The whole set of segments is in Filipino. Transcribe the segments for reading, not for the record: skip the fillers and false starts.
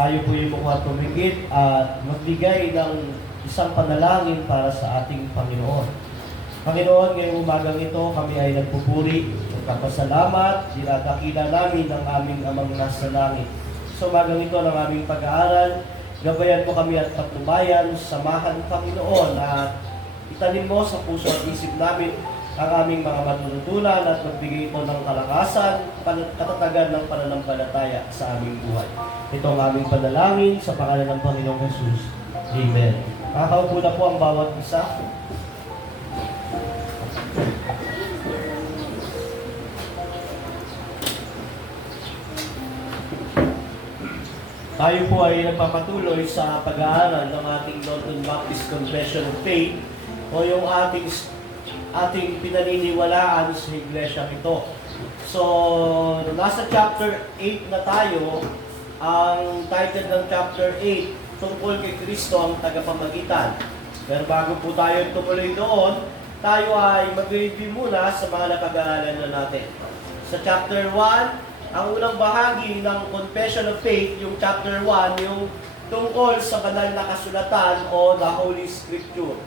tayo po yung mukhang tumigit at magbigay ng isang panalangin para sa ating Panginoon. Panginoon, ngayong umagang ito, kami ay nagpupuri, nagpapasalamat, dinadakila namin ang aming amang nasa langit. Sa umagang ito ng aming pag-aaral, gabayan mo kami at patnubayan, samahan Panginoon at itanim mo sa puso at isip namin ang aming mga matututunan at magbigay ito ng kalakasan, katatagan ng pananampalataya sa aming buhay. Ito ang aming panalangin sa pangalan ng Panginoong Jesus. Amen. Makakaupo na po ang bawat isa. Tayo po ay nagpapatuloy sa pag-aaral ng ating Northern Baptist Confession of Faith o yung ating pinaniniwalaan sa iglesia ito. So, nasa chapter 8 na tayo. Ang title ng chapter 8, tungkol kay Kristo ang tagapamagitan. Pero bago po tayo tumuloy doon, tayo ay mag-review muna sa mga napag-aaralan na natin. Sa chapter 1, ang unang bahagi ng Confession of Faith, yung chapter 1, yung tungkol sa banal na kasulatan o the Holy Scripture.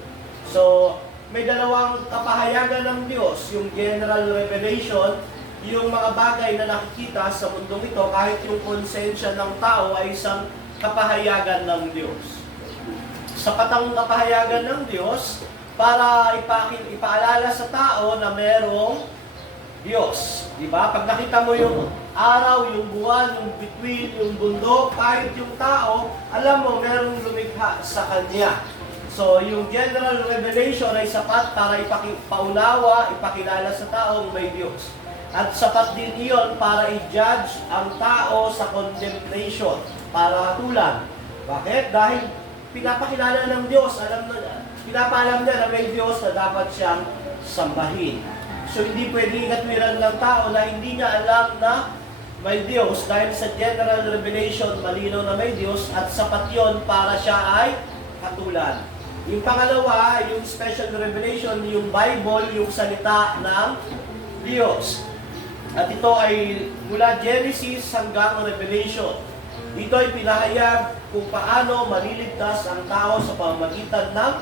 So, may dalawang kapahayagan ng Diyos, yung general revelation, yung mga bagay na nakikita sa mundong ito, kahit yung konsensya ng tao ay isang kapahayagan ng Diyos. Sapat ang kapahayagan ng Diyos para ipaalala sa tao na merong Diyos. Diba? Pag nakita mo yung araw, yung buwan, yung bituin, yung bundok, kahit yung tao, alam mo merong lumikha sa Kanya. So, yung general revelation ay sapat para ipaunawa, ipakilala sa taong may Diyos. At sapat din iyon para i-judge ang tao sa condemnation, para hatulan. Bakit? Dahil pinapakilala ng Diyos, pinapaalam niya na may Diyos na dapat siyang sambahin. So, hindi pwedeng ikatwiran ng tao na hindi niya alam na may Diyos dahil sa general revelation, malinaw na may Diyos at sapat yon para siya ay hatulan. Yung pangalawa, yung special revelation, yung Bible, yung salita ng Diyos. At ito ay mula Genesis hanggang Revelation. Dito ay pinahayag kung paano maliligtas ang tao sa pamamagitan ng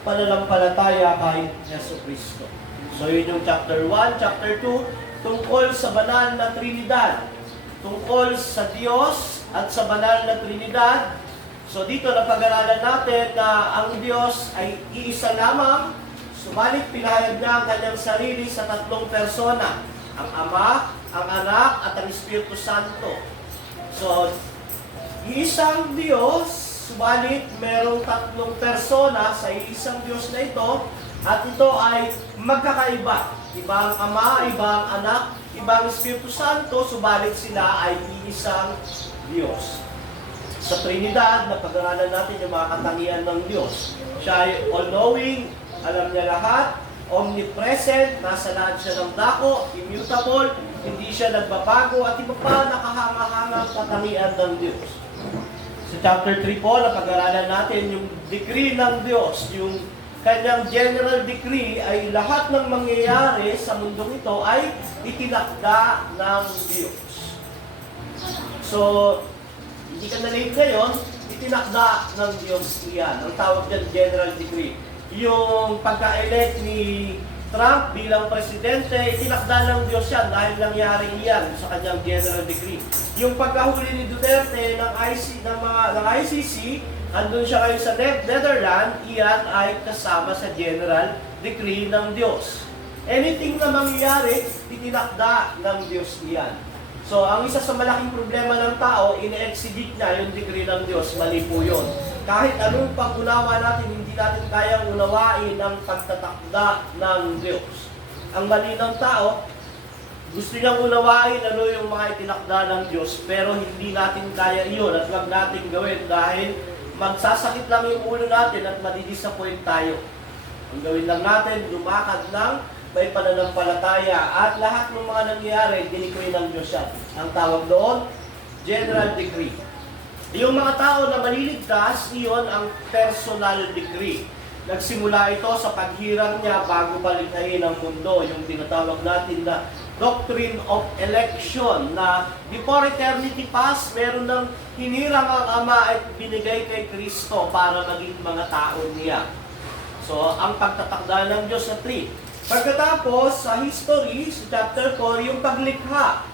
pananampalataya kay Jesucristo. So yun yung chapter 1, chapter 2, tungkol sa banal na Trinidad. Tungkol sa Diyos at sa banal na Trinidad. So dito napag-aralan natin na ang Diyos ay iisa lamang, subalit pinahayag niya ang kanyang sarili sa tatlong persona, ang Ama, ang Anak, at ang Espiritu Santo. So, iisang Diyos, subalit merong tatlong persona sa iisang Diyos na ito, at ito ay magkakaiba. Iba ang Ama, iba ang Anak, iba ang Espiritu Santo, subalit sila ay iisang Diyos. Sa Trinidad, napag-aralan natin yung mga katangian ng Diyos. Siya ay all-knowing, alam niya lahat, omnipresent, nasa lahat siya ng dako, immutable, hindi siya nagbabago, at iba pa nakahanga-hangang katangian ng Diyos. Sa chapter 3 po, napag-aralan natin yung decree ng Diyos, yung kanyang general decree ay lahat ng mangyayari sa mundong ito ay itinakda ng Diyos. So, hindi ka na-late ngayon, itinakda ng Diyos iyan. Ang tawag dyan, general decree. Yung pagka-elect ni Trump bilang presidente, itinakda ng Diyos yan dahil nangyari iyan sa kanyang general decree. Yung pagkahuli ni Duterte ng ICC, andun siya kayo sa Netherlands, iyan ay kasama sa general decree ng Diyos. Anything na mangyayari, itinakda ng Diyos iyan. So, ang isa sa malaking problema ng tao, ine-exegete niya yung decree ng Diyos. Mali po yun. Kahit anong pag-unawa natin, hindi natin kayang unawain ang pagtatakda ng Diyos. Ang mali ng tao, gusto niyang unawain ano yung mga itinakda ng Diyos, pero hindi natin kaya iyon at wag natin gawin dahil magsasakit lang yung ulo natin at madidisappoint tayo. Ang gawin lang natin, lumakad ng may pananampalataya at lahat ng mga nangyayari, dinikoy ng Diyos yan. Ang tawag doon, general decree. Yung mga tao na maliligtas, iyon ang personal decree. Nagsimula ito sa paghirang niya bago palikhain ang mundo, yung tinatawag natin na doctrine of election na before eternity past, meron ng hinirang ang Ama at binigay kay Kristo para maging mga tao niya. So, ang pagtatakda ng Diyos sa 3. Pagkatapos, sa history, sa chapter 4, yung paglikha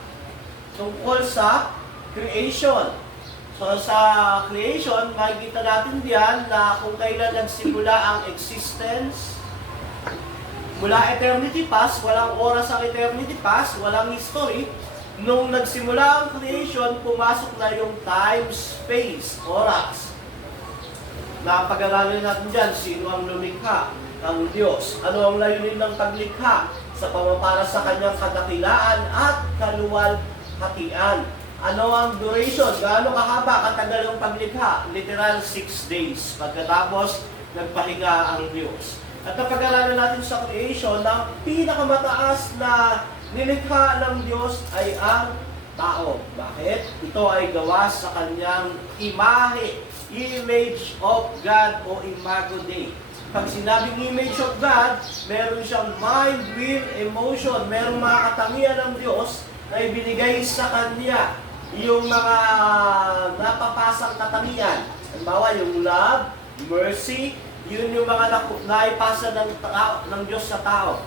tungkol sa creation. So, sa creation, makikita natin diyan na kung kailan nagsimula ang existence. Mula eternity past, walang oras ang eternity past, walang history. Nung nagsimula ang creation, pumasok na yung time, space, oras. Napag-aralan natin dyan, sino ang lumikha? Ang Diyos. Ano ang layunin ng paglikha? Sa pamapara sa kanyang kadakilaan at kaluwalhatian. Ano ang duration? Gaano kahaba katagal ang paglikha? Literal 6 days. Pagkatapos, nagpahinga ang Diyos. At napag-aralan natin sa creation, na pinakamataas na nilikha ng Diyos ay ang tao. Bakit? Ito ay gawa sa kanyang imahe, image of God o imago Dei. Pag sinabing image of God, meron siyang mind, will, emotion, merong mga katangian ng Diyos na ibinigay sa Kanya. Yung mga napapasang katangian, halimbawa yung love, mercy, yun yung mga naipasa ng Diyos sa tao.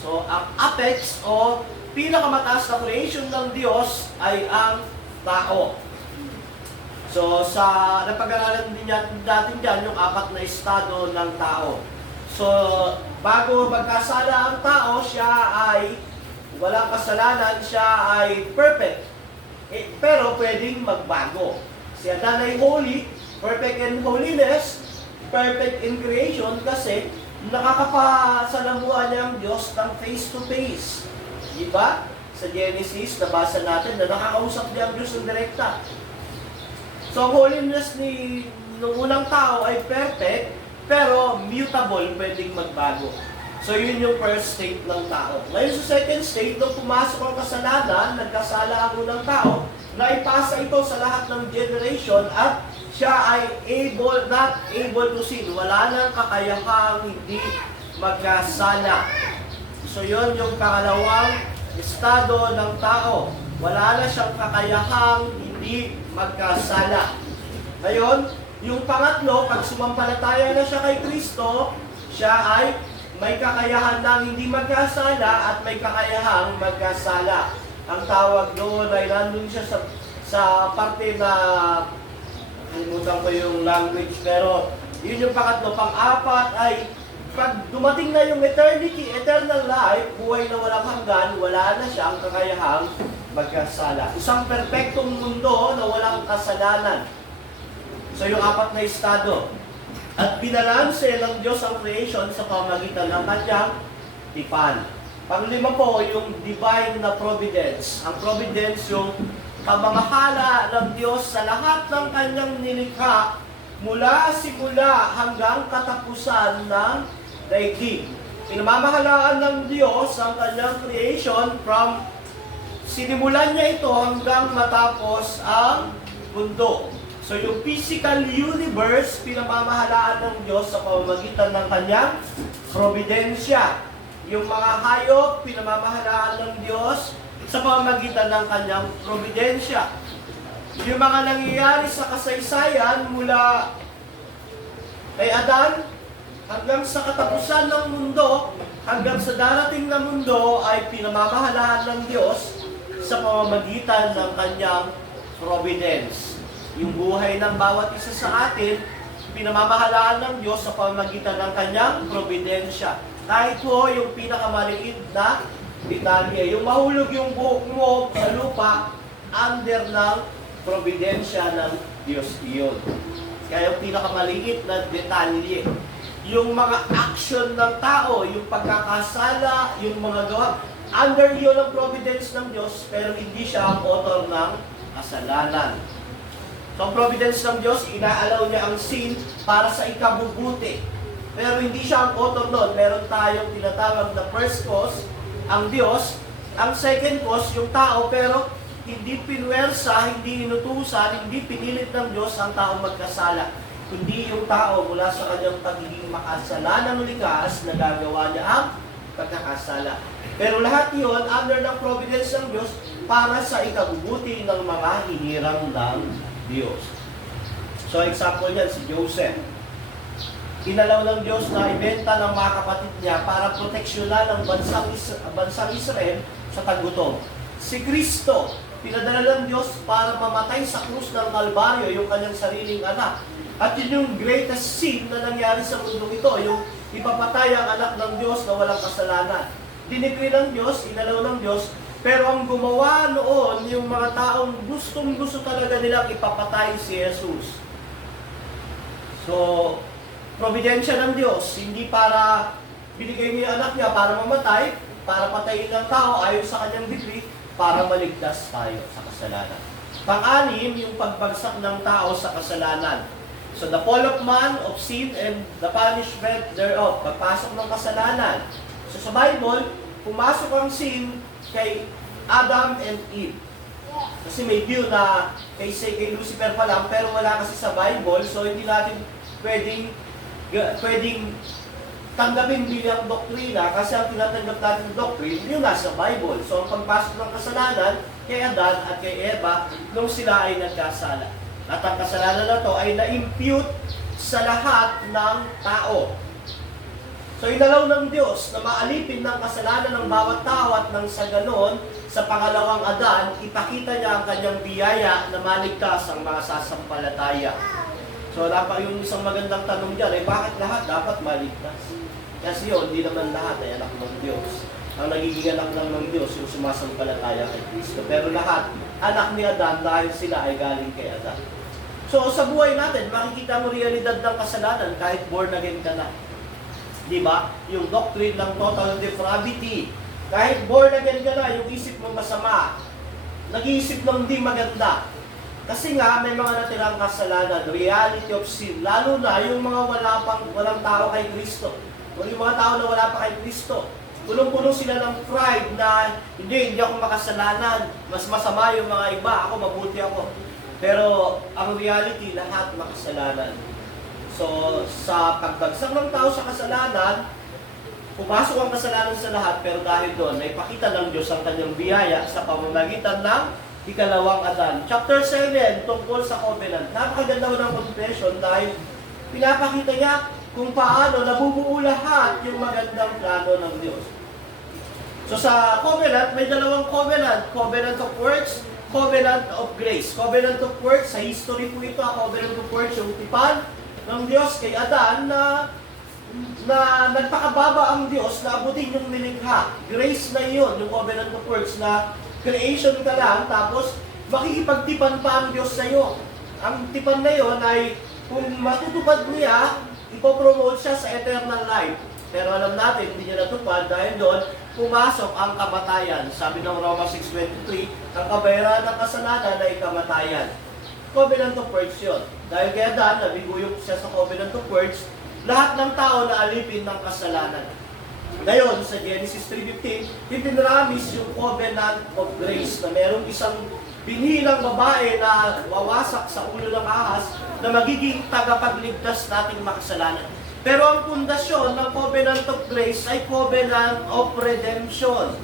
So, ang apex o pinakamataas na creation ng Diyos ay ang tao. So, sa napag-aralan din natin dyan yung 4 na estado ng tao. So, bago magkasala ang tao, siya ay walang kasalanan, siya ay perfect. Pero pwedeng magbago. Si Adan ay holy, perfect in holiness, perfect in creation kasi nakakapasalamuhan niya ang Diyos ng face to face. Diba? Sa Genesis, nabasa natin na nakakausap niya ang Diyos ng direkta. So, ang holiness ng unang tao ay perfect, pero mutable, pwedeng magbago. So, yun yung first state ng tao. Ngayon sa second state, nung pumasok ang kasalanan, nagkasala ang unang tao, naipasa ito sa lahat ng generation at siya ay not able to sin. Wala nang kakayahang hindi magkasala. So, yun yung pangalawang estado ng tao. Wala na siyang kakayahang hindi magkasala. Ngayon, yung pangatlo, pag sumampalataya na siya kay Kristo, siya ay may kakayahan ng hindi magkasala at may kakayahang magkasala. Ang tawag doon ay nandun siya sa parte na, kalimutan ko yung language, pero yun yung pangatlo. Pang-apat ay pag dumating na yung eternity, eternal life, buhay na walang hanggan, wala na siyang kakayahang magkasala. Isang perpektong mundo na walang kasalanan. So yung 4 na estado. At binalanse ng Diyos ang creation sa pamagitan ng kanyang tipan. Panglima po, yung divine na providence. Ang providence, yung pamamahala ng Diyos sa lahat ng kanyang nilikha mula simula hanggang katapusan ng daigdig. Pinamamahalaan ng Diyos ang kanyang creation from sinimulan niya ito hanggang matapos ang mundo. So yung physical universe, pinamamahalaan ng Diyos sa pamamagitan ng kanyang providensya. Yung mga hayop, pinamamahalaan ng Diyos sa pamamagitan ng kanyang providensya. Yung mga nangyayari sa kasaysayan mula kay Adan hanggang sa katapusan ng mundo, hanggang sa darating na mundo ay pinamamahalaan ng Diyos sa pamamagitan ng kanyang providence. Yung buhay ng bawat isa sa atin, pinamamahalaan ng Diyos sa pamamagitan ng kanyang providensya. Kahit po yung pinakamaliit na detalye, yung mahulog yung buhok mo sa lupa, under ng providensya ng Diyos iyon. Kaya yung pinakamaliit na detalye, yung mga action ng tao, yung pagkakasala, yung mga gawa, under yun ang providence ng Diyos, pero hindi siya ang author ng kasalanan. So, ang providence ng Diyos, inaalaw niya ang sin para sa ikabubuti. Pero hindi siya ang author nun. Meron tayong tinatawag na first cause, ang Diyos. Ang second cause, yung tao, pero hindi pinwersa, hindi inutusan, hindi pinilit ng Diyos ang tao magkasala. Kundi yung tao mula sa kanyang pagiging makasalanang likas, nagagawa niya ang pagkakasala. Pero lahat yun, under ng providence ng Diyos, para sa ikabubuti ng mga hinirang ng Diyos. So, example yan, si Joseph. Inalaw ng Diyos na ibenta ng mga kapatid niya para proteksyonan ang bansang Israel sa tagutom. Si Kristo, pinadala ng Diyos para mamatay sa krus ng Kalbaryo yung kanyang sariling anak. At yun yung greatest sin na nangyari sa mundo ito, yung ipapatay ang anak ng Diyos na walang kasalanan. Dinikri ng Diyos, inalaw ng Diyos, pero ang gumawa noon, yung mga taong gustong-gusto talaga nilang ipapatay si Jesus. So, providensya ng Diyos, hindi para binigay niya yung anak niya para mamatay, para patayin ng tao ayon sa kanyang decree, para maligtas tayo sa kasalanan. Pang-anim, yung pagbagsak ng tao sa kasalanan. So, the fall of man, of sin, and the punishment thereof. Pagpasok ng kasalanan. So, sa Bible, pumasok ang sin kay Adam and Eve. Kasi may view na kay Lucifer pa lang, pero wala kasi sa Bible, so hindi natin pwedeng tanggapin bilang doktrina kasi ang tinatanggap natin ng doctrine, yung nasa Bible. So, ang pagpasok ng kasalanan kay Adan at kay Eva nung sila ay nagkasala. At ang kasalanan na to ay na-impute sa lahat ng tao. So, inalaw ng Diyos na maalipin ng kasalanan ng bawat tao at nang sa ganon, sa pangalawang Adan, ipakita niya ang kanyang biyaya na maligtas ang mga sasampalataya. So, dapat yung isang magandang tanong dyan, bakit lahat dapat maligtas? Kasi yun, hindi naman lahat ay anak ng Diyos. Ang nagiging anak lang ng Diyos, yung sumasampalataya kay Kristo. Pero lahat, anak ni Adan dahil sila ay galing kay Adan. So, sa buhay natin, makikita mo realidad ng kasalanan kahit born again ka na. Di ba? Yung doctrine ng total depravity. Kahit born again ka na, yung isip mo masama, nag-iisip ng di maganda. Kasi nga, may mga natirang kasalanan, reality of sin. Lalo na yung mga walang tao kay Kristo. O yung mga tao na wala pa kay Kristo. Punong-puno sila ng pride na, hindi ako makasalanan. Mas masama yung mga iba. Ako, mabuti ako. Pero, ang reality, lahat makasalanan. So, sa pagbagsak ng tao sa kasalanan, pumasok ang kasalanan sa lahat, pero dahil doon, may pakita ng Diyos ang kanyang biyaya sa pamamagitan ng ikalawang Adan. Chapter 7, tungkol sa covenant. Napakaganda ng confession dahil pinapakita niya kung paano nabubuo lahat yung magandang plano ng Diyos. So sa covenant, may dalawang covenant. Covenant of works, covenant of grace. Covenant of works, sa history po ito, covenant of works, yung tipan ng Diyos kay Adan na nagpakababa ang Diyos na abutin yung nilikha. Grace na iyon, yung covenant of works na creation ka lang, tapos makikipagtipan pa ang Diyos sa iyo. Ang tipan na iyon ay kung matutupad niya, ipopromote siya sa eternal life. Pero alam natin, hindi niya natupad dahil doon pumasok ang kamatayan. Sabi ng Roma 6:23, ang kabayaran ng kasalanan ay kamatayan. Covenant of works yun. Dahil kaya Adan, nabiguyok siya sa covenant of works, lahat ng tao na alipin ng kasalanan. Ngayon, sa Genesis 3:15, ipinramis yung covenant of grace na merong isang binilang babae na wawasak sa ulo ng ahas na magiging tagapagligtas nating makasalanan. Pero ang pundasyon ng covenant of grace ay covenant of redemption.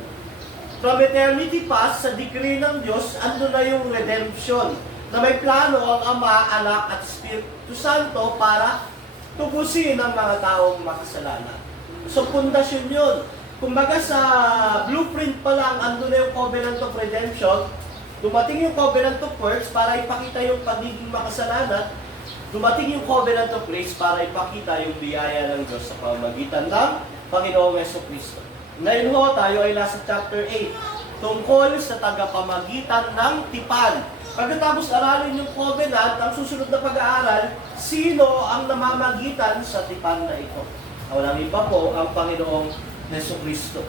From eternity past, sa decree ng Diyos, ando na yung redemption na may plano ang Ama, Anak at Espiritu Santo para tubusin ang mga taong makasalanan. So, pundasyon yun. Kumbaga sa blueprint pa lang, ando na yung covenant of redemption, dumating yung covenant of works para ipakita yung pagiging makasalanan, dumating yung covenant of grace para ipakita yung biyaya ng Diyos sa pamamagitan ng Panginoong Jesucristo. Ngayon ho, tayo ay nasa chapter 8, tungkol sa tagapamagitan ng tipan. Pagkatapos aralin yung covenant, ang susunod na pag-aaral, sino ang namamagitan sa tipan na ito? Walang iba po ang Panginoong Jesucristo.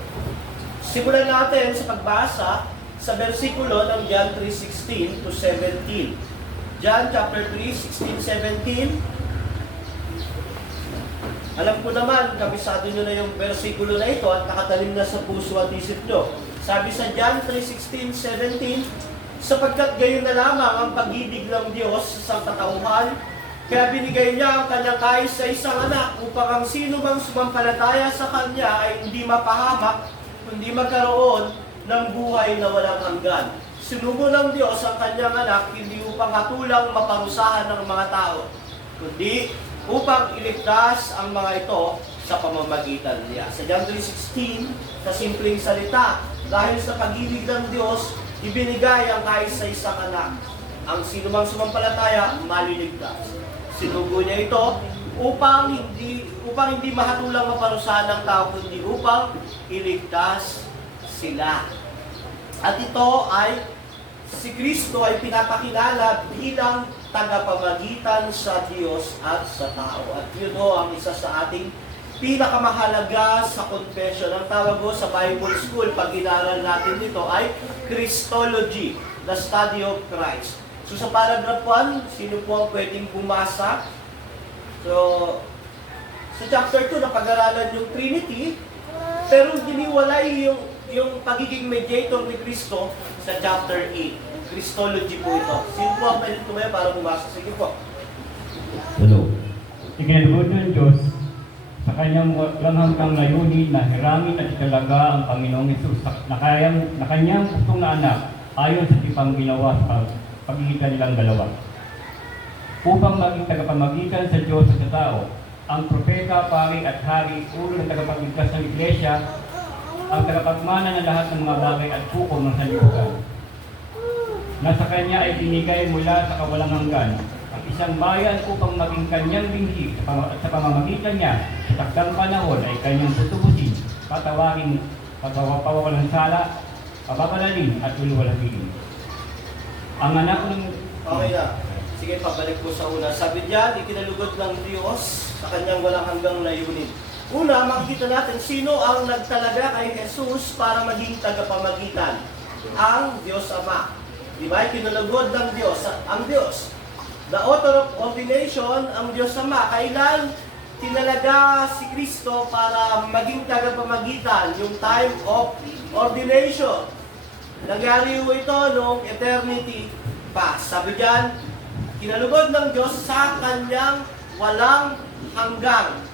Simulan natin sa pagbasa sa bersikulo ng John 3:16 to 17. John chapter 3, 16, 17. Alam ko naman, kabisado nyo na yung versikulo na ito at nakatalim na sa puso at isip nyo. Sabi sa John 3, 16, 17, sapagkat gayon na lamang ang pag-ibig ng Diyos sa katauhan, Kaya binigay niya ang kanyang kaisa-isang anak upang ang sino mang sumampalataya sa kanya ay hindi mapahamak, kundi magkaroon ng buhay na walang hanggan. Sinugo ng Diyos ang kanyang anak hindi upang katulang maparusahan ng mga tao, kundi upang iligtas ang mga ito sa pamamagitan niya. Sa John 3:16, sa simpleng salita, dahil sa pag-ibig ng Diyos, ibinigay ang kaisa-isang anak. Ang sino mang sumampalataya, maliligtas. Sinugo niya ito upang hindi mahatulang maparusahan ng tao, kundi upang iligtas sila. At ito ay si Kristo ay pinapakilala bilang tagapamagitan sa Diyos at sa tao. At yun ang isa sa ating pinakamahalaga sa confession. Ang tawag ko sa Bible School, pag inaral natin dito, ay Christology, the study of Christ. So sa paragraph 1, sino po ang pwedeng bumasa? So, sa chapter 2, napag-aralan yung Trinity, pero diniwalay yung pagiging mediator ni Kristo sa chapter 8. Christology po ito. Sino po ang pwedeng tumaya para bumasa? Sige po. Hello. Ikinalugod ng Diyos sa kanyang walang hanggang layunin na hiramin at italaga ang Panginoong Hesus na kanyang gustong na anak ayon sa tipang ginawa sa pagitan nilang dalawa. Upang maging tagapamagitan sa Diyos at sa tao, ang propeta, pari at hari, ulo ng tagapagligtas ng Iglesia, ang tagapagmana ng lahat ng mga bagay at hukom ng sanlibutan. Na sa kanya ay binigay mula sa kawalang hanggan ang isang bayan upang maging kanyang binhi at sa pamamagitan niya sa takdang panahon ay kanyang tutubusin, patawagin, pagpapawalang sala, pababalalin at ulwalagin. Ang anak ng... Okay na. Sige, pabalik po sa una. Sabi diyan, ikinalugod ng Diyos sa kanyang walang hanggang layunin. Una, makikita natin sino ang nagtalaga kay Jesus para maging tagapamagitan. Ang Diyos Ama. Di ba? Ikinalugod ng Diyos. Ang Diyos. The author of ordination, ang Diyos Ama. Kailan tinalaga si Kristo para maging tagapamagitan? Yung time of ordination. Nangyari po ito noong eternity past. Sabi diyan, kinalugod ng Diyos sa kanyang walang hanggang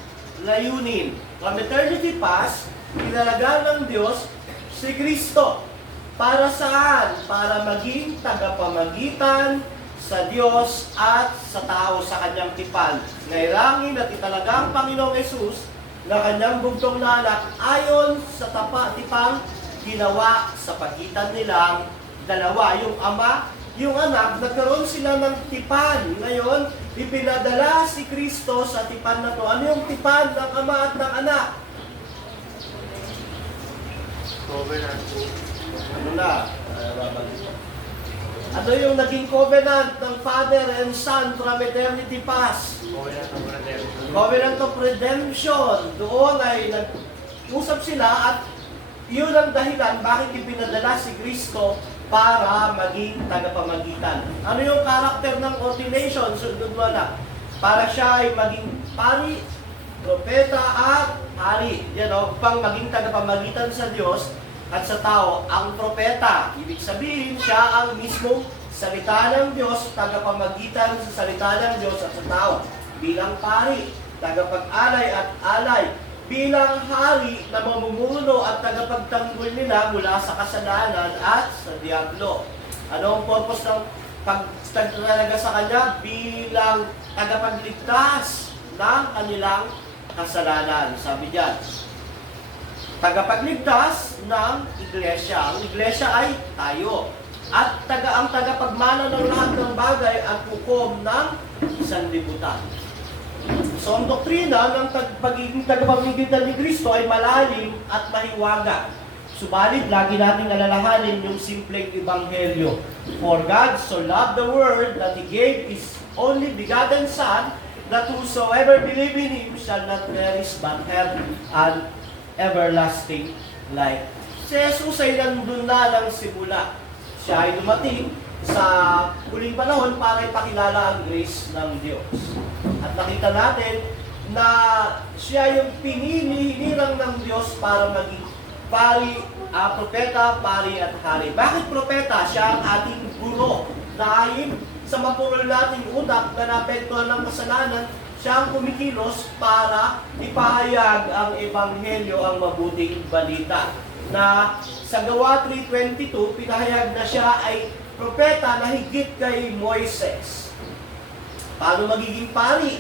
layunin. From eternity past, kinalaga ng Diyos si Kristo. Para saan? Para maging tagapamagitan sa Diyos at sa tao sa kanyang tipan. Nairangin at italaga ang Panginoong Hesus na kanyang bugtong na anak ayon sa tipang ginawa sa pagitan nilang dalawa. Yung ama, yung anak, nagkaroon sila ng tipan. Ngayon, ipinadala si Kristo sa tipan na to. Ano yung tipan ng ama at ng anak? Covenant. Ano na? Ano yung naging covenant ng Father and Son from eternity past? Covenant of Redemption. Doon ay nag-usap sila at yun ang dahilan bakit ipinadala si Kristo para maging tagapamagitan. Ano yung karakter ng ordination? Sundod mo na. Para siya ay maging pari, propeta at hari. Yan o, upang maging tagapamagitan sa Diyos at sa tao. Ang propeta, ibig sabihin siya ang mismong salita ng Diyos, tagapamagitan sa salita ng Diyos at sa tao. Bilang pari, tagapag-alay at alay. Bilang hari na mamumuno at tagapagtanggol nila mula sa kasalanan at sa diablo. Ano ang purpose ng pagtalaga sa kanya? Bilang tagapagligtas ng kanilang kasalanan. Sabi diyan, tagapagligtas ng iglesia. Ang iglesia ay tayo. At ang tagapagmana ng lahat ng bagay at hukom ng sanlibutan. So, ang doktrina ng pagiging tagapamagitan ni Kristo ay malalim at mahiwaga. Subalit, lagi nating alalahanin yung simpleng ebanghelyo. For God so loved the world that He gave His only begotten Son, that whosoever believe in Him shall not perish but have an everlasting life. Si Jesus ay nandun na ng simula. Siya ay dumating sa huling panahon para ipakilala ang grace ng Diyos. At nakita natin na siya yung hinirang ng Diyos para maging pari, propeta, pari at hari. Bakit propeta? Siya ang ating guro. Dahil sa mapurol nating utak na naapektuhan ng kasalanan, siya ang kumikilos para ipahayag ang ebanghelyo, ang mabuting balita. Na sa Gawa 3:22, pinahayag na siya ay propeta na higit kay Moises. Paano magiging pari?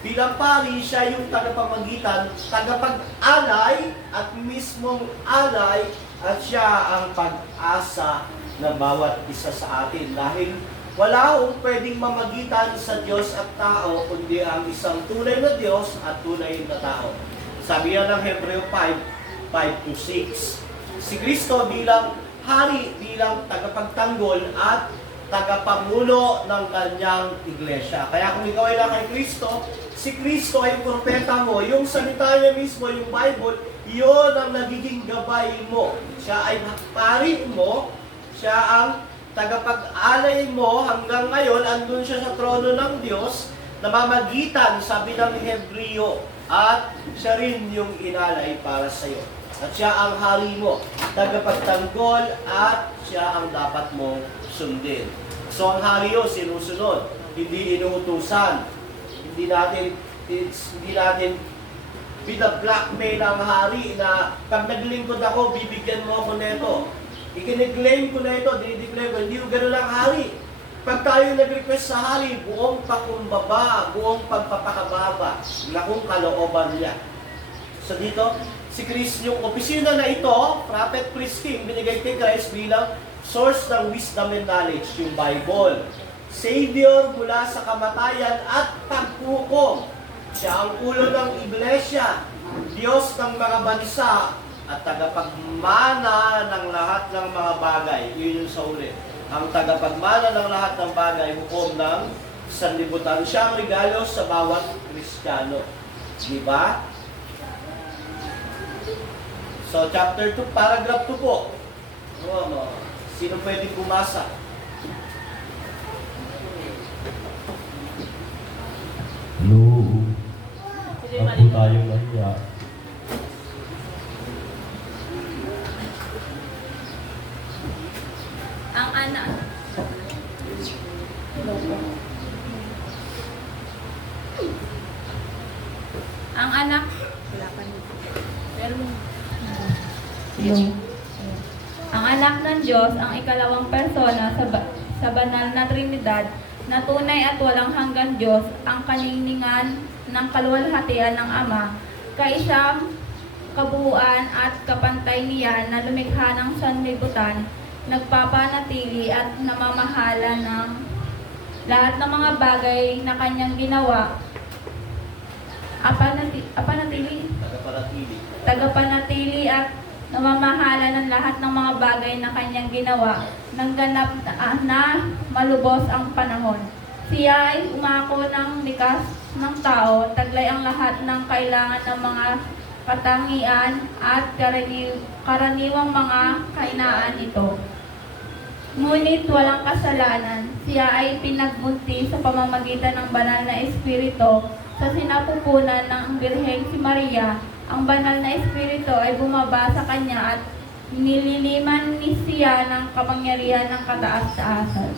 Bilang pari, siya yung tagapamagitan, tagapag-alay at mismong alay, at siya ang pag-asa na bawat isa sa atin. Dahil wala akong pwedeng mamagitan sa Diyos at tao, kundi ang isang tunay na Diyos at tunay na tao. Sabi yan ng Hebreo 5:5-6. Si Kristo bilang hari, bilang tagapagtanggol at tagapamuno ng kanyang iglesia. Kaya kung ikaw ay na kay Kristo, si Kristo ay propeta mo. Yung salita niya mismo, yung Bible, yun ang nagiging gabay mo. Siya ay pari mo, siya ang tagapag-alay mo hanggang ngayon, andun siya sa trono ng Diyos, namamagitan, sabi ng Hebreo, at siya rin yung inalay para sa iyo. At siya ang hari mo, tagapagtanggol, at siya ang dapat mong sundin. So ang hari yun, sinusunod, hindi inuutusan. Hindi natin bina-blackmail ang hari na pag naglingkod ako, bibigyan mo ako neto. Ikiniglaim ko na ito, dinideclare ko, hindi ko gano'n ang hari. Pag tayo nag-request sa hari, buong pakumbaba, buong pagpapakababa, na kung kalooban niya. So dito, si Chris, yung opisina na ito, Prophet Priest King, binigay kay Christ bilang source ng wisdom and knowledge, yung Bible. Savior mula sa kamatayan at paghukom. Siya ang ulo ng iglesia, Diyos ng mga bansa, at tagapagmana ng lahat ng mga bagay. Yun yung sa uli. Ang tagapagmana ng lahat ng bagay, hukom ng sanlibutan. Siya ang regalo sa bawat Kristiyano. Di ba? So, chapter 2, paragraph 2 po. Sino pwedeng bumasa? Hello. Ako tayong nahiya. Ang anak. Ang anak. Ang anak ng Diyos, ang ikalawang persona sa banal na Trinidad, na tunay at walang hanggang Diyos, ang kaningningan ng kaluwalhatian ng Ama, kaisang kabuuan at kapantay niya na lumikha ng sanlibutan, nagpapanatili at namamahala ng lahat ng mga bagay na kanyang ginawa, tagapanatili at namamahala ng lahat ng mga bagay na kanyang ginawa nang ganap na malubos ang panahon. Siya ay umako ng likas ng tao, taglay ang lahat ng kailangan ng mga katangian at karaniwang mga kainaan nito. Ngunit walang kasalanan, siya ay pinagbuntis sa pamamagitan ng banal na Espiritu sa sinapupunan ng Birheng si Maria. Ang banal na Espiritu ay bumaba sa kanya at nililiman ni siya ng kapangyarihan ng kataas-taasan.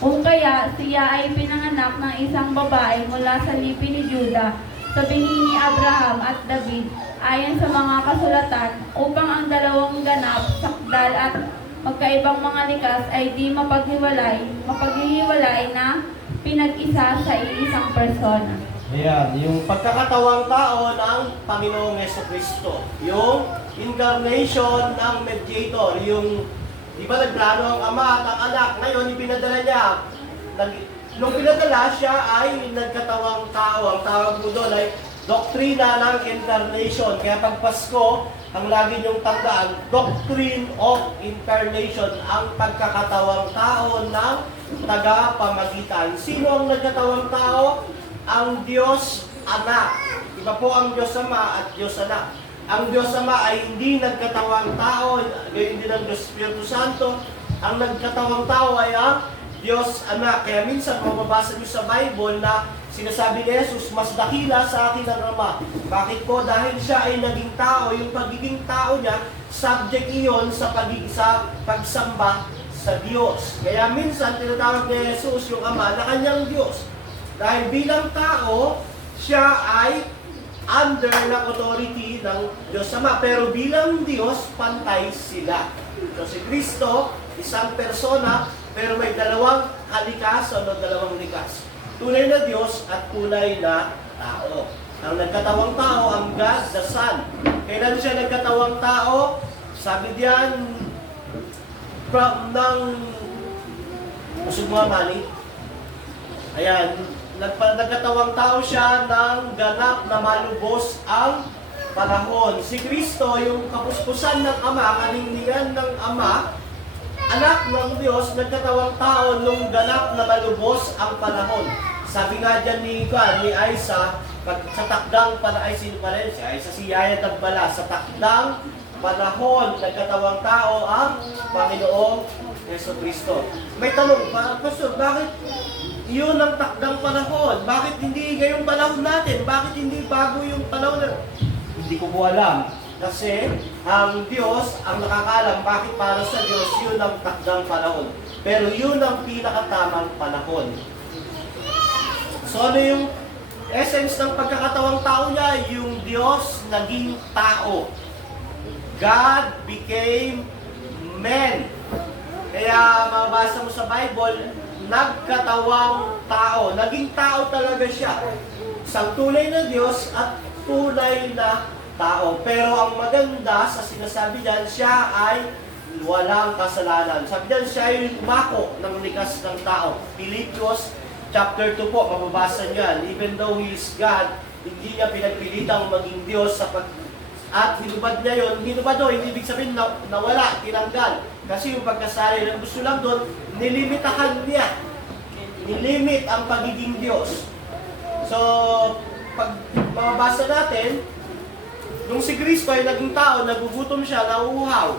Kung kaya siya ay pinanganak ng isang babae mula sa lipi ni Juda, sa binhi ni Abraham at David, ayon sa mga kasulatan, upang ang dalawang ganap, sakdal at magkaibang mga likas ay di mapaghihiwalay na pinag-isa sa iisang persona. Ayan, yung pagkakatawang tao ng Panginoong Jesucristo. Yung incarnation ng mediator. Yung, di ba nagplano ang Ama at ang Anak. Ngayon, ipinadala niya. Nung pinadala siya ay nagkatawang tao. Ang tawag mo doon ay doktrina ng incarnation. Kaya pag Pasko, ang lagi niyong tandaan, doctrine of incarnation, ang pagkakatawang tao ng tagapamagitan. Sino ang nagkatawang tao? Ang Diyos Anak. Iba po ang Diyos Ama at Diyos Anak. Ang Diyos Ama ay hindi nagkatawang tao, gayon din ang Diyos Espiritu Santo. Ang nagkatawang tao ay ang Diyos Anak. Kaya minsan mababasa niyo sa Bible na sinasabi ni Jesus, mas dakila sa akin ang Ama. Bakit po? Dahil siya ay naging tao. Yung pagiging tao niya, subject iyon sa pagsamba sa Diyos. Kaya minsan tinatawag ni Jesus yung Ama na kanyang Diyos. Dahil bilang tao, siya ay under ng authority ng Diyos Ama. Pero bilang Diyos, pantay sila. So si Kristo, isang persona, pero may dalawang kalikasan o dalawang likas. Tunay na Diyos at tunay na tao. Ang nagkatawang tao, ang God, the Son. Kailan siya nagkatawang tao? Sabi diyan, ng usog mga mani. Ayan, nagkatawang tao siya ng ganap na malubos ang panahon. Si Kristo, yung kapuspusan ng Ama, kaningningan ng Ama, anak ng Diyos, nagkatawang tao nung ganap na malubos ang panahon. Sabi nga dyan ni Isa, pag sa takdang panahon, sino pa rin? Si Isa, si Yaya Tagbala, sa takdang panahon, nagkatawang tao ang Panginoong Jesucristo. May tanong, Pastor, bakit yun ang takdang panahon? Bakit hindi ngayong panahon natin? Bakit hindi bago yung panahon na? Hindi ko po alam. Kasi ang Diyos ang nakakaalam bakit para sa Diyos yun ang takdang panahon. Pero yun ang pinakatamang panahon. So ano yung essence ng pagkakatawang tao niya? Yung Diyos naging tao. God became man. Kaya mabasa mo sa Bible, nagkatawang tao. Naging tao talaga siya. Isang tunay na Diyos at tunay na tao. Pero ang maganda sa sinasabi diyan, siya ay walang kasalanan. Sabi diyan, siya ay umako ng likas ng tao. Philippians chapter 2 po, mababasa niyan. Even though He is God, hindi niya pinagpilitang maging Diyos at hinubad niya yun. Hinubad doon, hindi ibig sabihin na nawala, tinanggal. Kasi yung pagkasali ng gusto lang doon, nilimitahan niya. Nilimit ang pagiging Diyos. So, pag mababasa natin, nung si Kristo ay naging tao, nagugutom siya, nauuhaw,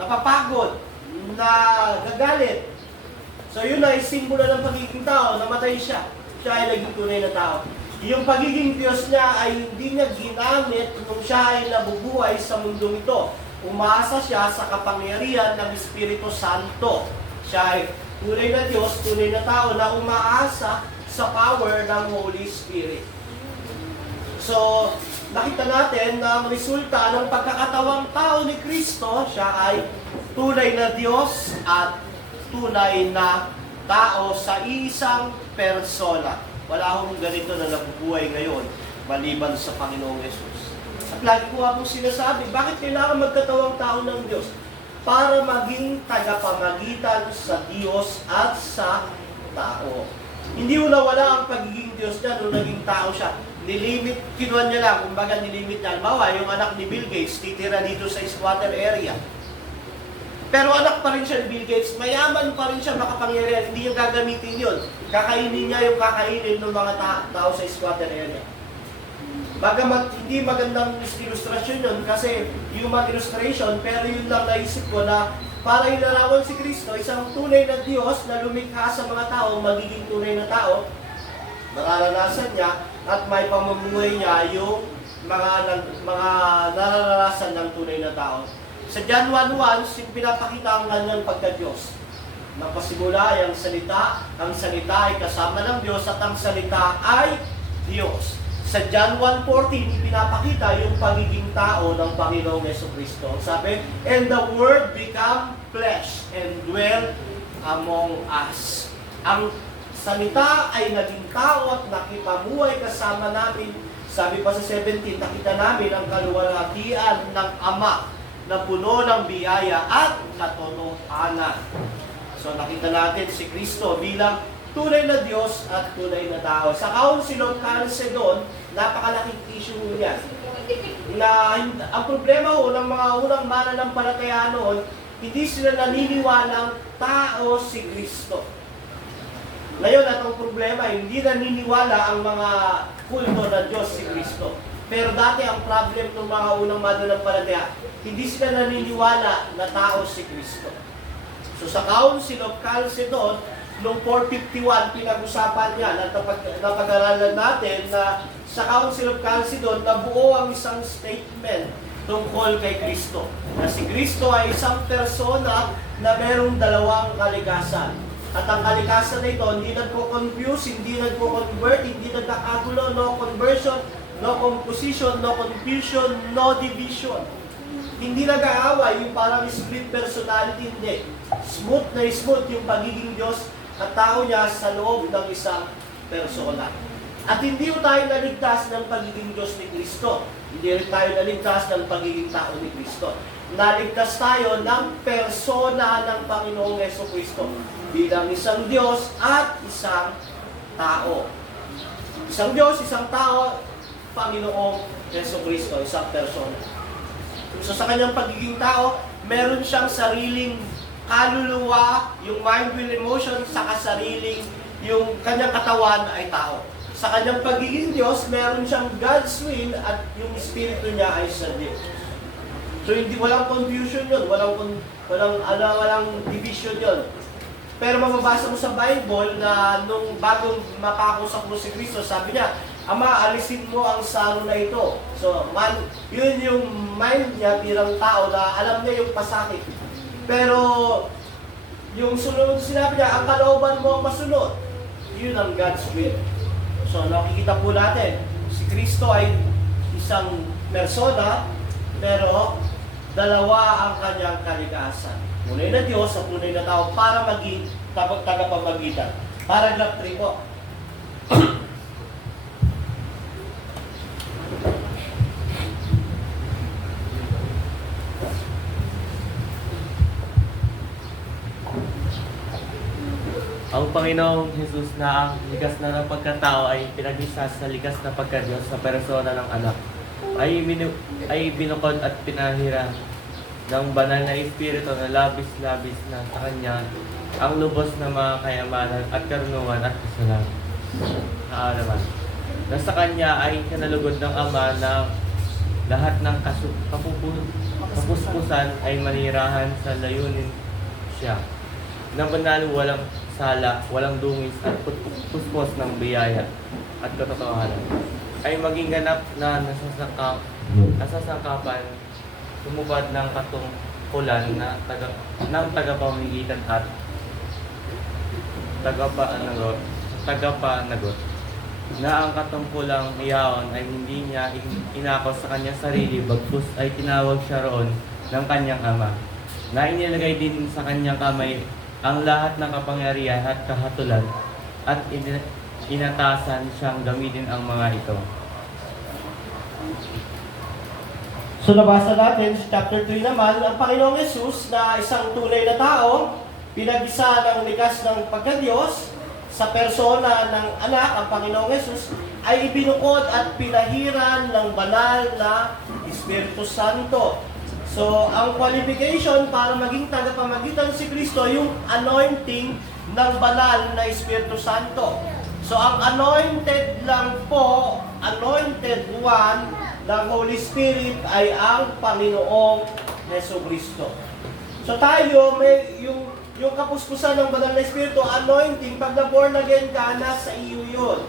napapagod, nagagalit. So yun ay simbolo ng pagiging tao, namatay siya. Siya ay naging tunay na tao. Yung pagiging Diyos niya ay hindi niya ginamit nung siya ay nabubuhay sa mundong ito. Umasa siya sa kapangyarihan ng Espiritu Santo. Siya ay tunay na Diyos, tunay na tao na umaasa sa power ng Holy Spirit. So, nakita natin na ang resulta ng pagkakatawang tao ni Kristo, siya ay tunay na Diyos at tunay na tao sa isang persona. Wala akong ganito na nabubuhay ngayon maliban sa Panginoong Yesus. At lagi ko akong sinasabi, bakit kailangan magkatawang tao ng Diyos? Para maging tagapamagitan sa Diyos at sa tao. Hindi mo nawala ang pagiging Diyos niya nung naging tao siya. Nilimit, kinuha niya lang, kumbaga nilimit niya. Halimbawa, yung anak ni Bill Gates, titira dito sa squatter area. Pero anak pa rin siya ni Bill Gates, mayaman pa rin siya, makapangyarihan, hindi niya gagamitin yun. Kakainin niya yung kakainin ng mga tao sa squatter area. Bagamat hindi magandang ilustrasyon yun, kasi human illustration, pero yun lang naisip ko na para ilarawan si Kristo, isang tunay na Diyos na lumikha sa mga tao, magiging tunay na tao, nararanasan niya, at may pamumuhay niya yung mga nararanasan ng tunay na tao. Sa John 1:1, pinapakita ang kanyang pagka-Diyos. Napasimula ay ang salita ay kasama ng Diyos at ang salita ay Diyos. Sa John 1:14, pinapakita yung pagiging tao ng Panginoong Jesucristo. Sabi, and the Word became flesh and dwelt among us. Ang salita ay naging tao at nakipamuhay kasama namin. Sabi pa sa 17, nakita namin ang kaluwalhatian ng Ama na puno ng biyaya at katotohanan. So nakita natin si Kristo bilang tunay na Diyos at tunay na tao. Sa Council of Chalcedon, napakalaking issue niya. Na ang problema ho ng mga unang mananampalataya noon, hindi sila naniniwalang tao si Kristo. Ngayon, at ang problema, hindi naniniwala ang mga kulto na Diyos si Kristo. Pero dati ang problem ng mga unang mananampalataya, hindi sila naniniwala na tao si Kristo. So sa Council of Chalcedon, noong 451, pinag-usapan niya, napag-aralan natin na sa Council of Chalcedon, nabuo ang isang statement tungkol kay Kristo. Na si Kristo ay isang persona na merong dalawang kalikasan. At ang kalikasan na ito, hindi nagko-confuse, hindi nagko-convert, hindi nagkakagulo, no conversion, no composition, no confusion, no division. Hindi nag-aaway, yung parang split personality, hindi. Smooth na smooth yung pagiging Diyos at tao niya sa loob ng isang persona. At hindi tayo naligtas ng pagiging Diyos ni Kristo. Hindi rin tayo naligtas ng pagiging tao ni Kristo. Naligtas tayo ng persona ng Panginoong Jesucristo bilang isang Diyos at isang tao. Isang Diyos, isang tao, Panginoong Jesucristo, isang persona. So sa kanyang pagiging tao, meron siyang sariling kaluluwa, yung mind, will, emotion, saka sariling, yung kanyang katawan ay tao. Sa kanyang pagiging Diyos, meron siyang God's will at yung espiritu niya ay sa Diyos. So hindi walang confusion yun, walang division yun. Pero mababasa mo sa Bible na nung bagong mapako sa krus si Kristo, sabi niya, Ama, alisin mo ang saro na ito. So, yun yung mind niya bilang tao na alam niya yung pasakit. Pero, yung sunod sinabi niya, ang kalooban mo ang masunod. Yun ang God's will. So, nakikita po natin, si Kristo ay isang persona, pero dalawa ang kanyang kalikasan. Tunay na Diyos at tunay na tao para maging tagapamagitan. Paragraph 3 po. Ang Panginoong Jesus na ang likas na ng pagkatao ay pinag-isa sa likas na pagka-Diyos sa persona ng anak. Ay binukod at pinahira ng banal na espiritu na labis-labis na sa kanya ang lubos na mga kayamanan at karunungan at kaalaman. Na sa kanya ay kinalugod ng Ama na lahat ng kapuspusan ay manirahan sa layunin siya. Na banal, walang sala, walang dungis at puspos ng biyaya at katotohanan ay maging ganap na nasasangkapan, tumupad ng katungkulan na tagapamagitan at tagapanagot na ang katungkulang iyaon ay hindi niya inako sa kanyang sarili, bagkus ay tinawag siya roon ng kanyang Ama, na inilagay din sa kanyang kamay ang lahat ng kapangyarihan at kahatulan at inatasan siyang gamitin ang mga ito. So nabasa natin sa chapter 3 naman, ang Panginoong Jesus na isang tunay na tao, pinag-isa ng likas ng pagka-Diyos sa persona ng anak, ang Panginoong Jesus, ay ibinukod at pinahiran ng banal na Espiritu Santo. So, ang qualification para maging tagapamagitan si Kristo, yung anointing ng banal na Espiritu Santo. So, ang anointed lang po, anointed one ng Holy Spirit ay ang Panginoong Jesucristo. So, tayo, may yung kapuspusan ng banal na Espiritu, anointing, pag na-born again ka, nasa iyo yun.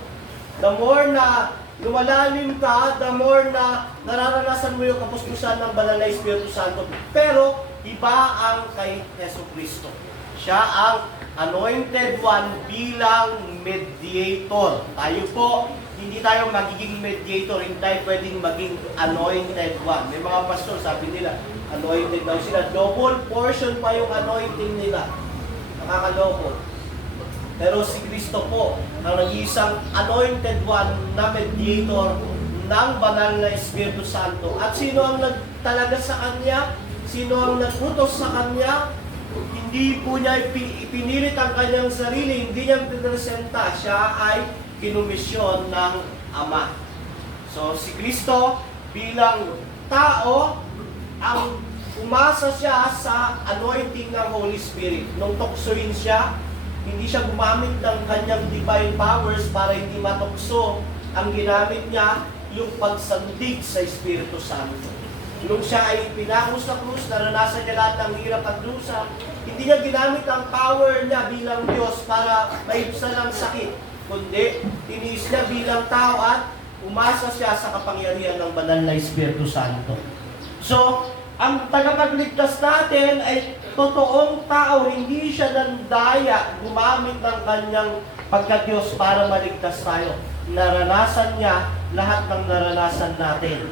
The more na lumalalim ka, the more na nararanasan mo yung kapuspusan ng banal na Espiritu Santo. Pero, iba ang kay Jesucristo. Siya ang anointed one bilang mediator. Tayo po, hindi tayo magiging mediator, hindi tayo pwedeng maging anointed one. May mga pastor, sabi nila, anointed daw sila. Double portion pa yung anointing nila. Nakakaloko. Pero si Kristo po, ang nag-iisang anointed one na mediator ng banal na Espiritu Santo. At sino ang nagtalaga sa Kanya? Sino ang nagputos sa Kanya? Hindi po niya ipinilit ang Kanyang sarili, hindi niya pinresenta. Siya ay kinumisyon ng Ama. So si Kristo bilang tao, ang umasa siya sa anointing ng Holy Spirit. Nung tuksoin siya, hindi siya gumamit ng kanyang divine powers para hindi matukso. Ang ginamit niya, yung pagsandig sa Espiritu Santo. Nung siya ay pinako sa krus, naranasan niya lahat ng hirap at dusa, hindi niya ginamit ang power niya bilang Diyos para maibsan ang sakit, kundi tiniis niya bilang tao at umasa siya sa kapangyarihan ng banal na Espiritu Santo. So, ang tagapagligtas natin ay totoong tao, hindi siya nandaya gumamit ng kanyang pagka-Diyos para maligtas tayo. Naranasan niya lahat ng naranasan natin.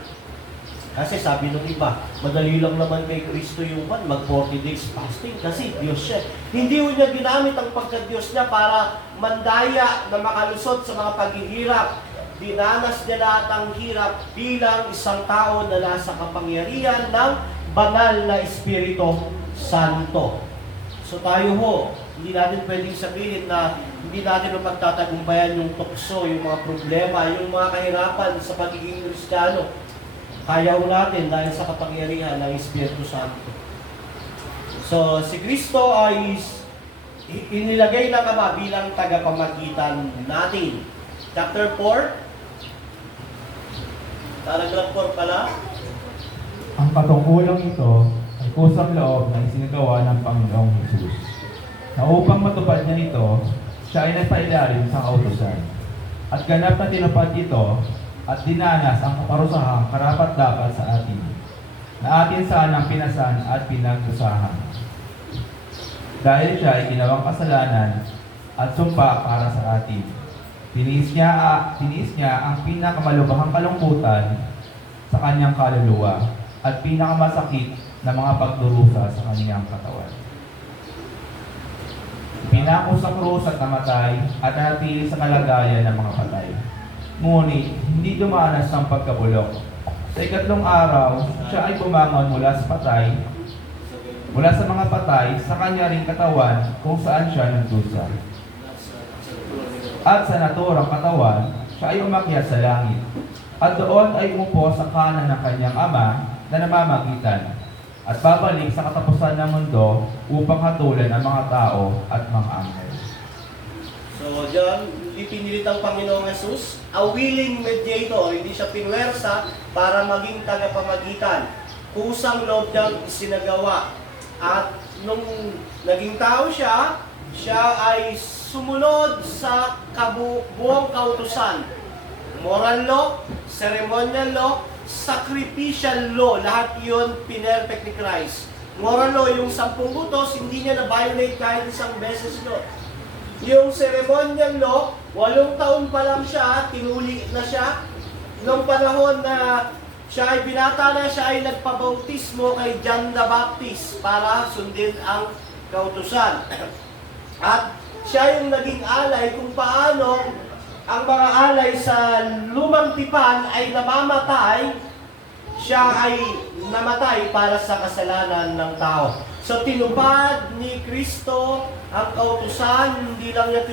Kasi sabi nung iba, madali lang naman kay Kristo yung mag-40 days fasting kasi Diyos siya. Hindi ho niya ginamit ang pagka-Diyos niya para mandaya na makalusot sa mga paghihirap. Dinanas niya lahat ang hirap bilang isang tao na nasa kapangyarihan ng banal na Espiritu Santo. So tayo ho, hindi natin pwedeng sabihin na hindi natin mapagtatagumpayan yung tukso, yung mga problema, yung mga kahirapan sa pagiging Kristiyano. Kaya ho natin dahil sa kapangyarihan ng Espiritu Santo. So, si Kristo ay inilagay ng Ama bilang tagapamagitan natin. Chapter 4, paragraph 4 pala. Ang patungkulong ito ay kusang loob na isinagawa ng Panginoong Hesus, na upang matupad niya ito, siya ay nagpailalim sa kautusan. At ganap na tinupad ito at dinanas ang kaparusahang karapat-dapat sa atin, na atin sanang pinasan at pinagdusahan. Dahil siya ay ginawang kasalanan at sumpa para sa atin. Tiniis niya ang pinakamalubhang kalungkutan sa kanyang kaluluwa at pinakamasakit na mga pagdurusa sa kanyang katawan. Pinako sa krus at namatay at natili sa kalagayan ng mga patay. Ngunit hindi dumanas ng pagkabulok. Sa ikatlong araw, siya ay bumangon mula sa mga patay sa kanya ring katawan kung saan siya nagdusa. At sa naturang katawan, siya ay umakyat sa langit. At doon ay umupo sa kanan ng kanyang Ama na namamagitan. At babalik sa katapusan ng mundo upang hatulan ang mga tao at mga anghel. So, diyan, pinilit ang Panginoong Jesus, a willing mediator, hindi siya pinwersa para maging tagapamagitan. Kusang loob niyang isinagawa. At nung naging tao siya, siya ay sumunod sa buong kautusan. Moral law, ceremonial law, sacrificial law, lahat yun pinerfect ni Christ. Moral law, yung 10 utos, hindi niya na-violate kahit isang beses no. Yung ceremonial law, 8 taon pa lang siya, tinuli na siya. Nung panahon na siya ay binata na, siya ay nagpabautismo kay John the Baptist para sundin ang kautusan. At siya yung naging alay kung paano ang mga alay sa lumang tipan ay namamatay, siya ay namatay para sa kasalanan ng tao. So tinupad ni Kristo ang kautusan, hindi lang niya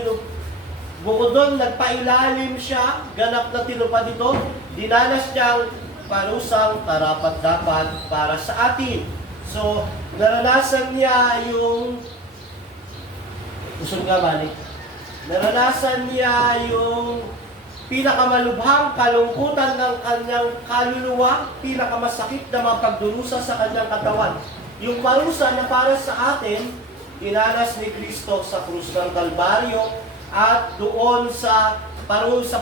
bukod doon, nagpailalim siya, ganap na tinupad ito, dinanas niyang parusang karapat-dapat para sa atin. So, naranasan niya yung naranasan niya yung pinakamalubhang kalungkutan ng kanyang kaluluwa, pinakamasakit na mga pagdurusa sa kanyang katawan. Yung parusa na para sa atin, dinanas ni Kristo sa krus ng Kalbaryo at doon sa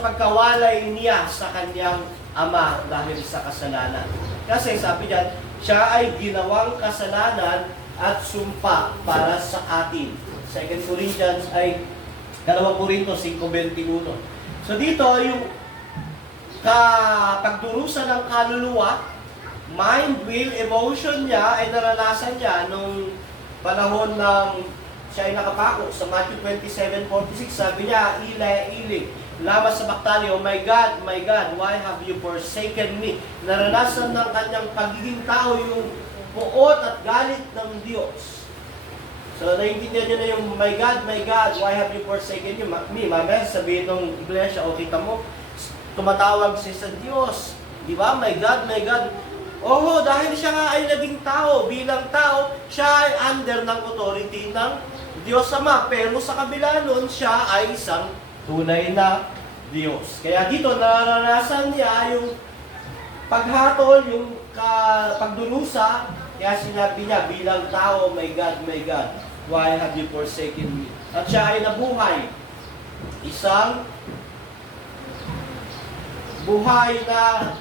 pagkawalay niya sa kanyang Ama dahil sa kasalanan. Kasi sabi diyan, siya ay ginawang kasalanan at sumpa para sa atin. 2 Corinthians ay 2 Corinto 5:21. So dito yung pagdurusa ng kaluluwa, mind, will, emotion niya ay naranasan niya nung panahon ng siya ay nakapako sa Matthew 27:46. Sabi niya, iling, labas sa baktali, oh my God, why have you forsaken me? Naranasan ng kanyang pagiging tao yung puot at galit ng Diyos. So, naiintindihan niyo na yung, my God, why have you forsaken me? Mamaya sabihin ng iglesia, o kita mo, tumatawag siya sa Diyos. Di ba? My God. Oo, dahil siya nga ay naging tao. Bilang tao, siya ay under ng authority ng Diyos Ama. Pero sa kabila nun, siya ay isang tunay na Diyos. Kaya dito, naranasan niya yung paghatol, yung pagdurusa. Kaya sinabi niya, bilang tao, my God, why have you forsaken me? At siya ay nabuhay. Isang buhay na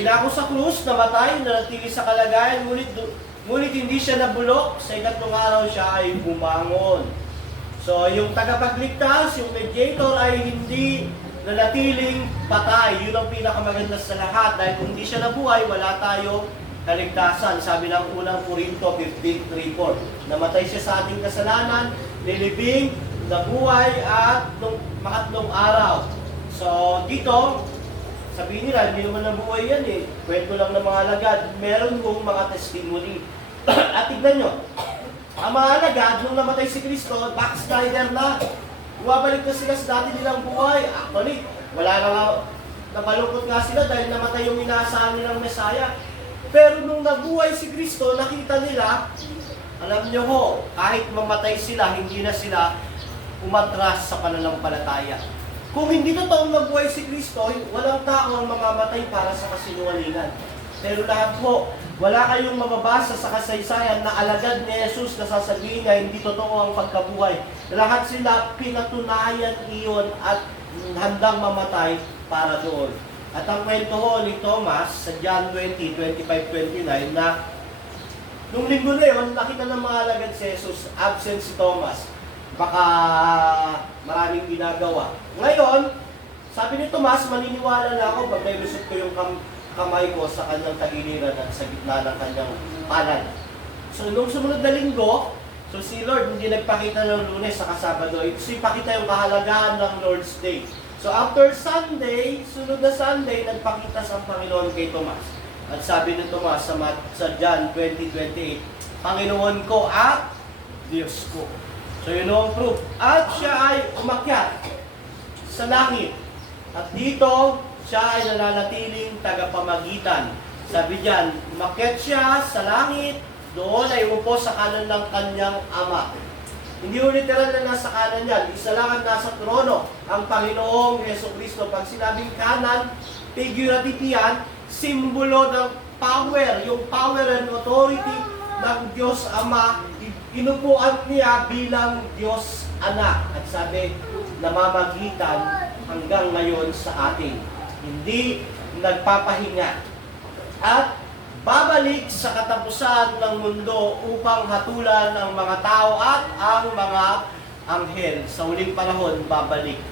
Pinako sa krus, namatay, nanatili sa kalagayan, ngunit hindi siya nabulok. Sa ikatlong araw siya ay bumangon. So, yung tagapagligtas, yung mediator ay hindi nanatiling patay. Yun ang pinakamaganda sa lahat. Dahil kung hindi siya nabuhay, wala tayong kaligtasan. Sabi ng unang Korinto 15:3-4. Namatay siya sa ating kasalanan, nilibing, nabuhay, at nung makatlong araw. So, dito, sabihin nila, hindi naman nabuhay yan eh. Kwento lang ng mga alagad. Meron kong mga testimony. At tignan nyo, ang mga alagad, nung namatay si Kristo, backslider na. Bumabalik na sila sa dati nilang buhay. Actually, wala na nga, napalungkot nga sila dahil namatay yung inaasahan nilang Mesaya. Pero nung nabuhay si Kristo, nakita nila, alam nyo ho, kahit mamatay sila, hindi na sila umatras sa pananampalataya. Kung hindi totoong nabuhay si Kristo, walang tao ang mamamatay para sa kasinungalingan. Pero lahat po, wala kayong mababasa sa kasaysayan na alagad ni Jesus na sasabihin na hindi totoo ang pagkabuhay. Lahat sila pinatunayan iyon at handang mamatay para doon. At ang kwento ho ni Thomas sa John 20:25-29 na nung linggo na yun, nakita ng mga alagad si Jesus, absent si Thomas. Baka maraming ginagawa. Ngayon, sabi ni Tomas, maniniwala na ako pag nailusot ko yung kamay ko sa kanyang tagiliran at sa gitna ng kanyang palad. So, nung sumunod na linggo, so si Lord hindi nagpakita ng Lunes sa Sabado. Ito ipakita yung kahalagaan ng Lord's Day. So, after Sunday, sunod na Sunday, nagpakita sa Panginoon kay Tomas. At sabi ni Tomas sa John 20:28, Panginoon ko at Diyos ko. So, yun ang proof. At siya ay umakyat sa langit. At dito, siya ay nananatiling tagapamagitan. Sabi diyan, umakyat siya sa langit, doon ay umupo sa kanan ng kanyang ama. Hindi yung literal na nasa kanan yan. Isa lang ang nasa trono, ang Panginoong Jesucristo. Pag sinabing kanan, figurative yan, simbolo ng power, yung power and authority ng Diyos Ama, inupuan niya bilang Diyos Anak. At sabi, namamagitan hanggang ngayon sa atin. Hindi nagpapahinga. At babalik sa katapusan ng mundo upang hatulan ang mga tao at ang mga anghel. Sa huling panahon, babalik.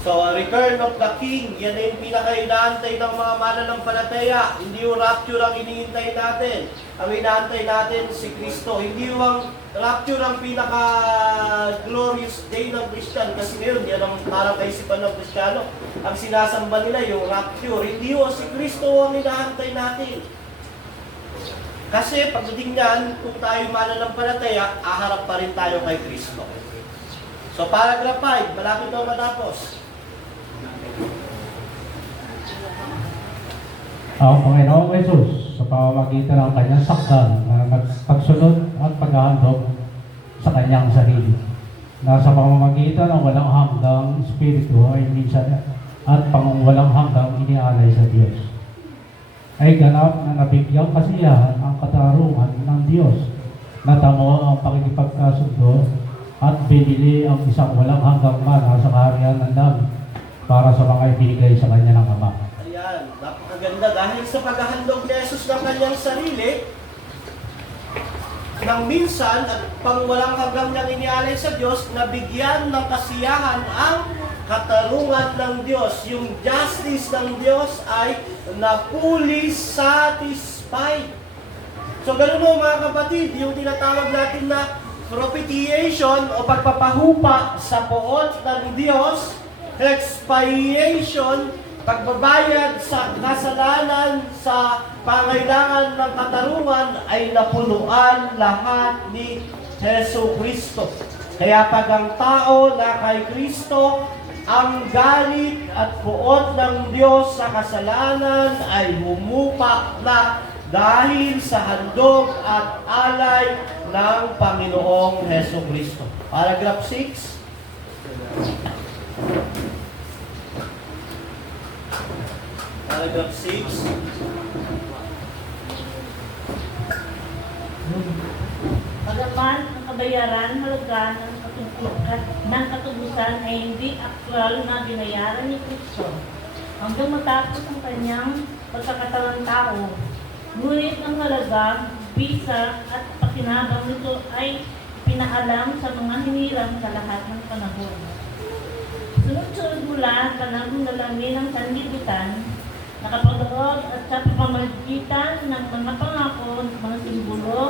So, return of the King, yan ay yung pinaka-inaantay ng mga mananampalataya. Hindi yung rapture ang iniintay natin. Ang inaantay natin si Kristo. Hindi yung rapture ang pinaka-glorious day ng Christian. Kasi ngayon, yan ang parang kaisipan ng Kristiyano. Ang sinasamba nila yung rapture. Hindi yung si Kristo ang inaantay natin. Kasi pagdating niyan, kung tayo mananampalataya, aharap pa rin tayo kay Kristo. So, paragraph 5, malapit na matapos. Ang Panginoong Jesus sa pamamagitan ng kanyang sakdal na pagsunod at paghahandog sa kanyang sarili. Na sa pamamagitan ng walang hanggang Espiritu ay minsan at walang hanggang inialay sa Diyos. Ay ganap na nabigyang kasiyahan ang katarungan ng Diyos. Natamo ang pakikipagkasundo at binili ang isang walang hanggang mana sa kaharian ng langit para sa mga ibinigay sa kanya ng Ama. Ayan, napakaganda. Dahil sa paghahandog ni Jesus ng kanyang sarili, nang minsan at pang walang hanggang niyang inialay sa Diyos, nabigyan ng kasiyahan ang katarungan ng Diyos. Yung justice ng Diyos ay na fully satisfied. So ganun mo mga kapatid, yung tinatawag natin na propitiation o pagpapahupa sa poot ng Diyos, expiation, pagbabayad sa kasalanan, sa pangailangan ng katarungan ay napunuan lahat ni Jesu Kristo. Kaya pag ang tao na kay Kristo, ang galit at puot ng Diyos sa kasalanan ay humupa na dahil sa handog at alay ng Panginoong Jesu Kristo. Paragraph 6. Paragraph 6. Pagapan ang kabayaran halaga ng katubusan ay hindi aktwal na binayaran ni Kristo. hanggang matapos ang kanyang pagkakatawang tao. Ngunit ang halaga, bisa at pakinabang nito ay pinaalam sa mga hinirang sa lahat ng panahon. Sunod-sunod mula panahon na lamin ng sanlibutan, nakapagdaog at sa pamamagitan ng mga pangako, mga simbolo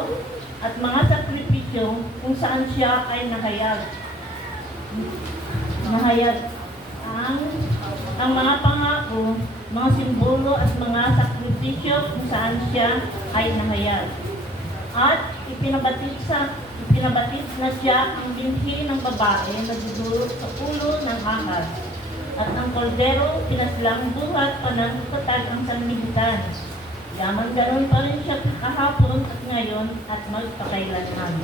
at mga sakripisyo kung saan siya ay nahayag. Ang mga pangako, mga simbolo at mga sakripisyo kung saan siya ay nahayag. At ipinabatid na siya ang binhi ng babae na dudulot sa ulo ng ahas. At ang kaldero pinaslang buhat panagpatag ang sanlibutan. Yaman ganon pa rin siya kahapon at ngayon at magpakailanman.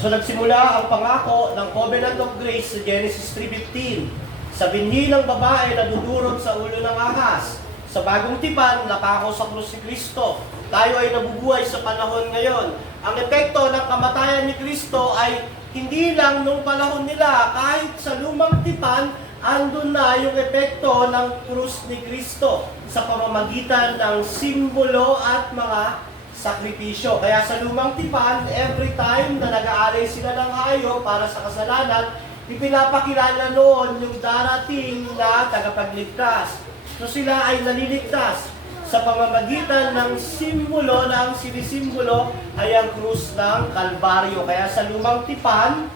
So nagsimula ang pangako ng Covenant of Grace sa Genesis 3:15. Sa binhi ng babae na dudurog sa ulo ng ahas. Sa bagong tipan, napako sa krus ni Kristo. Tayo ay nabubuhay sa panahon ngayon. Ang epekto ng kamatayan ni Kristo ay hindi lang nung panahon nila, kahit sa lumang tipan, andun na yung epekto ng krus ni Kristo sa pamamagitan ng simbolo at mga sakripisyo. Kaya sa lumang tipan, every time na nag-aalay sila ng hayop para sa kasalanan, ipinapakilala noon yung darating na tagapagligtas. So sila ay naliligtas sa pamamagitan ng simbolo na ang sinisimbolo ay ang krus ng Kalbaryo. Kaya sa lumang tipan,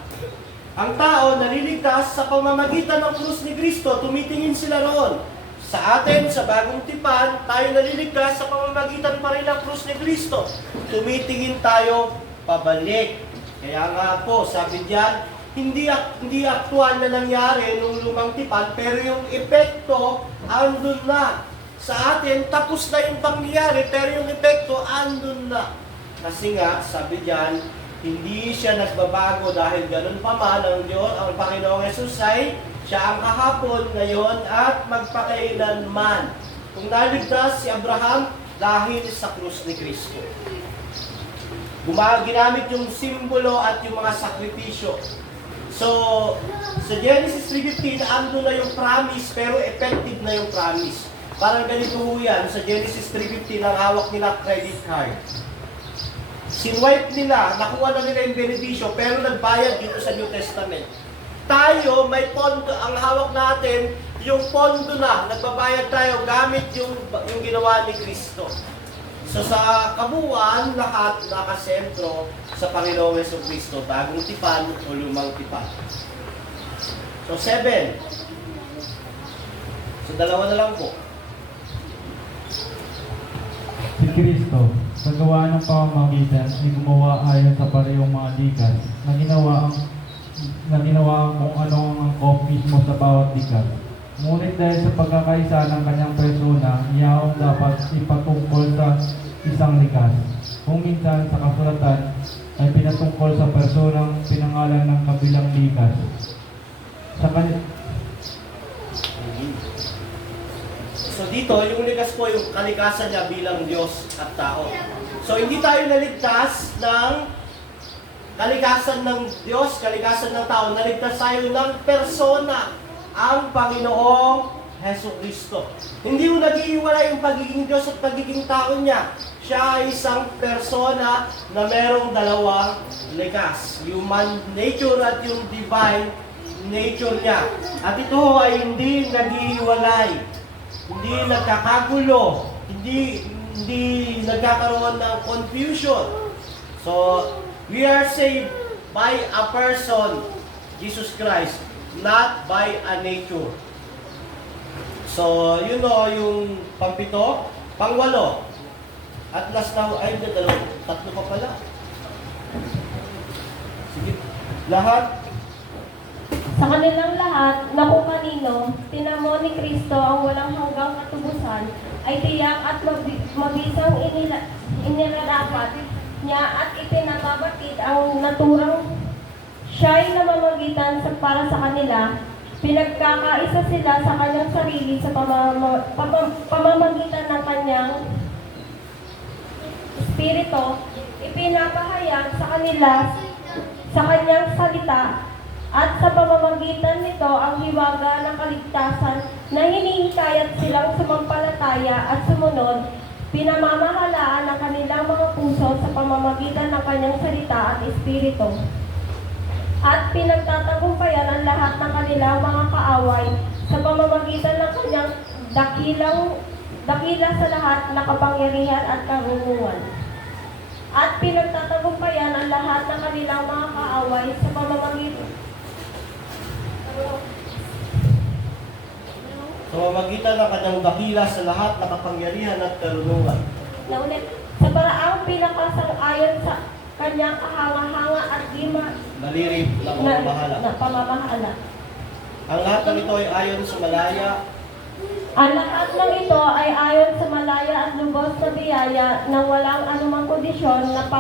ang tao naliligtas sa pamamagitan ng krus ni Kristo, tumitingin sila roon. Sa atin, sa bagong tipan, tayo naliligtas sa pamamagitan pa rin ng krus ni Kristo. Tumitingin tayo pabalik. Kaya nga po, sabi diyan, hindi aktual na nangyari nung lumang tipan, pero yung epekto andun na. Sa atin, tapos na yung pangyayari, pero yung epekto andun na. Kasi nga, sabi diyan, hindi siya nagbabago dahil ganun pa man ang Diyos, ang Panginoong Yesus ay siya ang kahapon, ngayon, at magpakailanman. Kung naligtas si Abraham dahil sa krus ni Kristo. Ginamit yung simbolo at yung mga sakripisyo. So, sa Genesis 3:15, ando na yung promise, pero effective na yung promise. Parang ganito ho yan, sa Genesis 3:15, ang hawak nila credit card. Sinwipe nila, nakuha na nila yung benepisyo, pero nagbayad dito sa New Testament. Tayo, may pondo, ang hawak natin, yung pondo na, nagbabayad tayo gamit yung ginawa ni Kristo. So sa kabuuan, lahat nakasentro sa Panginoong Jesucristo, bagong tipan o lumang tipan. So 7. So dalawa na lang po. Si Kristo, sa gawa ng pamamagitan, ay gumawa ayon sa parehong mga likas na ginawa kung ano ang angkop mismo sa bawat likas. Ngunit dahil sa pagkakaisa ng kanyang persona, iyang dapat ipatungkol sa isang likas. Kung minsan sa kasulatan ay pinatungkol sa personang pinangalan ng kabilang likas. Sa So dito, yung likas po, yung kalikasan niya bilang Diyos at tao. So hindi tayo naligtas ng kalikasan ng Diyos, kalikasan ng tao. Naligtas tayo ng persona, ang Panginoong Jesucristo. Hindi mo nag-iiwala yung pagiging Diyos at pagiging tao niya. Siya ay isang persona na merong dalawang likas. Human nature at yung divine nature niya. At ito ay hindi nag-iiwalay. Hindi nagkakagulo. Hindi nagkakaroon ng confusion. So, we are saved by a person, Jesus Christ, not by a nature. So, you know, yung pang-7, pang-8. At last na, ay, tatlo pa pala. Sige, lahat. Sa kanilang lahat, na kung kanino, tinamo ni Kristo ang walang hanggang katubusan, ay tiyak at mabisang inilarapat niya at ipinababatid ang naturang siya'y namamagitan para sa kanila. Pinagkakaisa sila sa kanyang sarili sa pamamagitan ng kanyang Espiritu, ipinapahayag sa kanila sa kanyang salita at sa pamamagitan nito ang hiwaga ng kaligtasan na hinihikayat sila bilang sumampalataya at sumunod, pinamamahalaan ang kanilang mga puso sa pamamagitan ng kanyang salita at espiritu. At pinagtatagumpayan ang lahat ng kanilang mga kaaway sa pamamagitan ng kanyang dakila sa lahat na kapangyarihan at karunungan. At pinagtatagumpayan ang lahat ng kanilang mga kaaway sa pamamagitan ng kanyang dakila sa lahat na kapangyarihan at karunungan. Naulit, sa paraang pinakasang-ayon sa kanyang kahanga-hanga at di Nalirib ng pamamahala. na pamamahala. Ang lahat ng ito ay ayon sa malaya. Ang lahat ng ito ay ayon sa malaya at lubos na biyaya nang walang anumang kondisyon na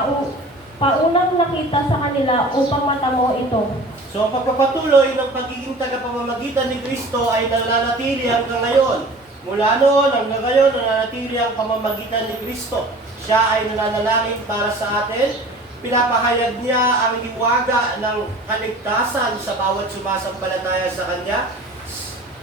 paunang nakita sa kanila upang matamo ito. So ang pagpapatuloy ng pagiging tagapamamagitan ni Kristo ay nananatili hanggang ngayon. Mula noon hanggang ngayon, nananatili ang pamamagitan ni Kristo. Siya ay nananalangin para sa atin. Pinapahayag niya ang hiwaga ng kaligtasan sa bawat sumasampalataya sa Kanya.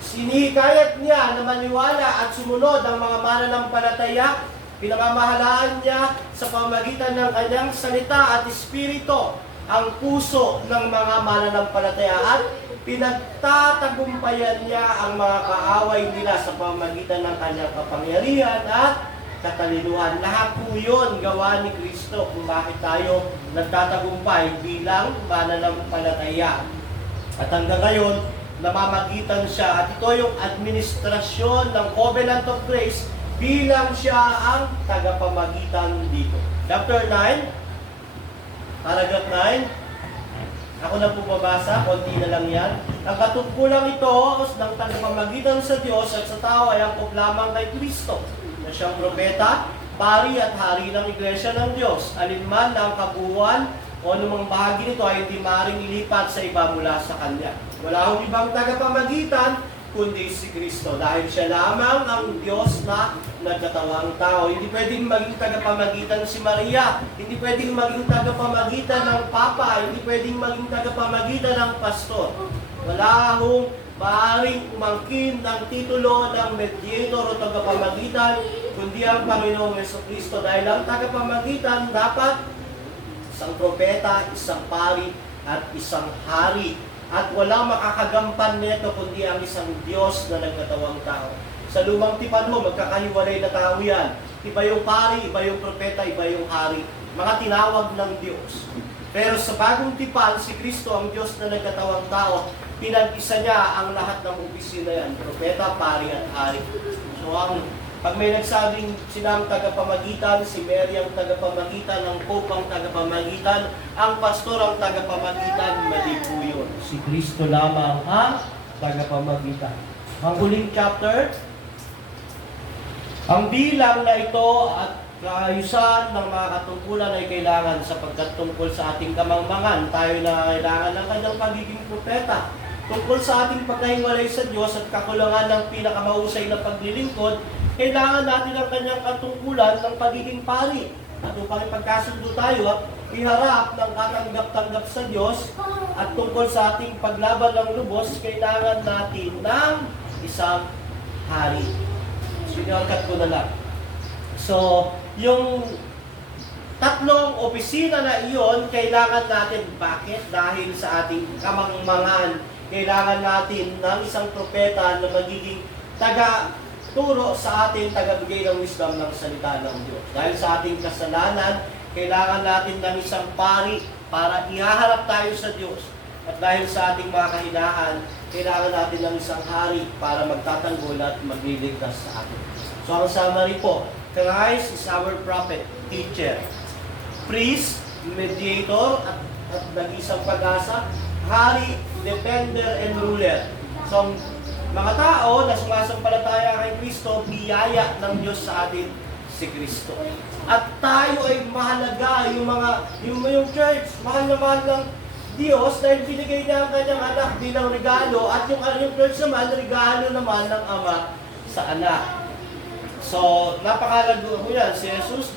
Sinihikayat niya na maniwala at sumunod ang mga mananampalataya. Pinamamahalaan niya sa pamamagitan ng Kanyang salita at espiritu ang puso ng mga mananampalataya at pinagtatagumpayan niya ang mga kaaway nila sa pamamagitan ng Kanyang kapangyarihan at katalinuhan. Lahat po yun gawa ni Kristo kung bakit tayo nagtatagumpay bilang mananampalataya. At hanggang ngayon, namamagitan siya. At ito yung administrasyon ng Covenant of Grace bilang siya ang tagapamagitan dito. Chapter 9, paragraph 9. Ako na po babasa, konti na lang yan. Ang katungkulang ito ng tagapamagitan sa Diyos at sa tao ay angkop lamang kay Kristo, na siyang propeta, pari at hari ng Iglesia ng Diyos. Alinman na ang kabuuan o anumang bahagi nito ay hindi maaaring ilipat sa iba mula sa Kanya. Wala akong ibang tagapamagitan kundi si Kristo. Dahil siya lamang ang Diyos na nagkatawang tao. Hindi pwedeng maging tagapamagitan si Maria. Hindi pwedeng maging tagapamagitan ng Papa. Hindi pwedeng maging tagapamagitan ng pastor. Wala akong maaaring umangkin ng titulo ng mediator o tagapamagitan kundi ang Panginoong Jesucristo. Dahil ang tagapamagitan dapat isang propeta, isang pari, at isang hari. At walang makakagampan nito kundi ang isang Diyos na nagkatawang tao. Sa lumang tipan mo, magkakahiwalay na tao yan. Iba yung pari, iba yung propeta, iba yung hari. Mga tinawag ng Diyos. Pero sa bagong tipan, si Kristo ang Diyos na nagkatawang tao. Pinag-isa niya ang lahat ng opisina yan. Propeta, pari, at hari. So pag may nagsabing sila ang tagapamagitan, si Mary ang tagapamagitan, ang Pope ang tagapamagitan, ang pastor ang tagapamagitan, mali po yun. Si Kristo lamang ang tagapamagitan. Ang huling chapter, ang bilang na ito at kaayusan ng mga katungkulan ay kailangan sapagkat tungkol sa ating kamangmangan, tayo na kailangan ng kanyang pagiging propeta. Tungkol sa ating pagkahiwalay sa Diyos at kakulangan ng pinakamahusay na paglilingkod, kailangan natin ang kanyang katungkulan ng pagiging pari. At upang ipagkasundo tayo at iharap ng katanggap-tanggap sa Diyos at tungkol sa ating paglaban ng lubos, kailangan natin ng isang hari. Sinyorkat ko na lang. So, yung tatlong opisina na iyon, kailangan natin. Bakit? Dahil sa ating kamangmangan, kailangan natin ng isang propeta na magiging taga-turo sa atin, taga-bigay ng wisdom ng salita ng Diyos. Dahil sa ating kasalanan, kailangan natin ng isang pari para ihaharap tayo sa Diyos. At dahil sa ating mga kahinaan, kailangan natin ng isang hari para magtatanggol at magliligtas sa atin. So ang summary po, Christ is our prophet, teacher, priest, mediator, at nag-isang pag-asa, hari, defender, and ruler. So ang mga tao na sumasampalataya kay Kristo, biyaya ng Diyos sa atin si Kristo. At tayo ay mahalaga, yung church, mahal na mahal ng Diyos dahil binigay niya ang kanyang anak bilang regalo at yung church naman, regalo naman ng Ama sa anak. So, napakalago mo yan. Si Jesus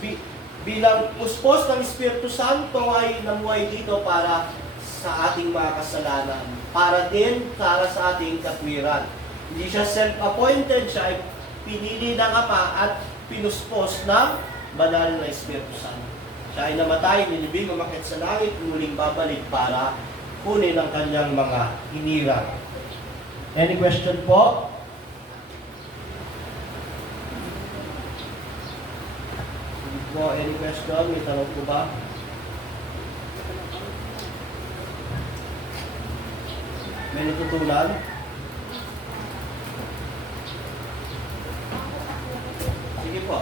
bilang puspos ng Espiritu Santo ay namuhay dito para sa ating mga kasalanan. Para din para sa ating katwiran. Hindi siya self-appointed, siya ay pinili ng Ama at pinuspos ng banal na Espiritu Santo. Siya ay namatay, nilibing, umakyat sa langit, muling babalik para kunin ang kanyang mga hinirang. Any question po? Sige po, any question? May tanong po ba? May natutunan? Sige po.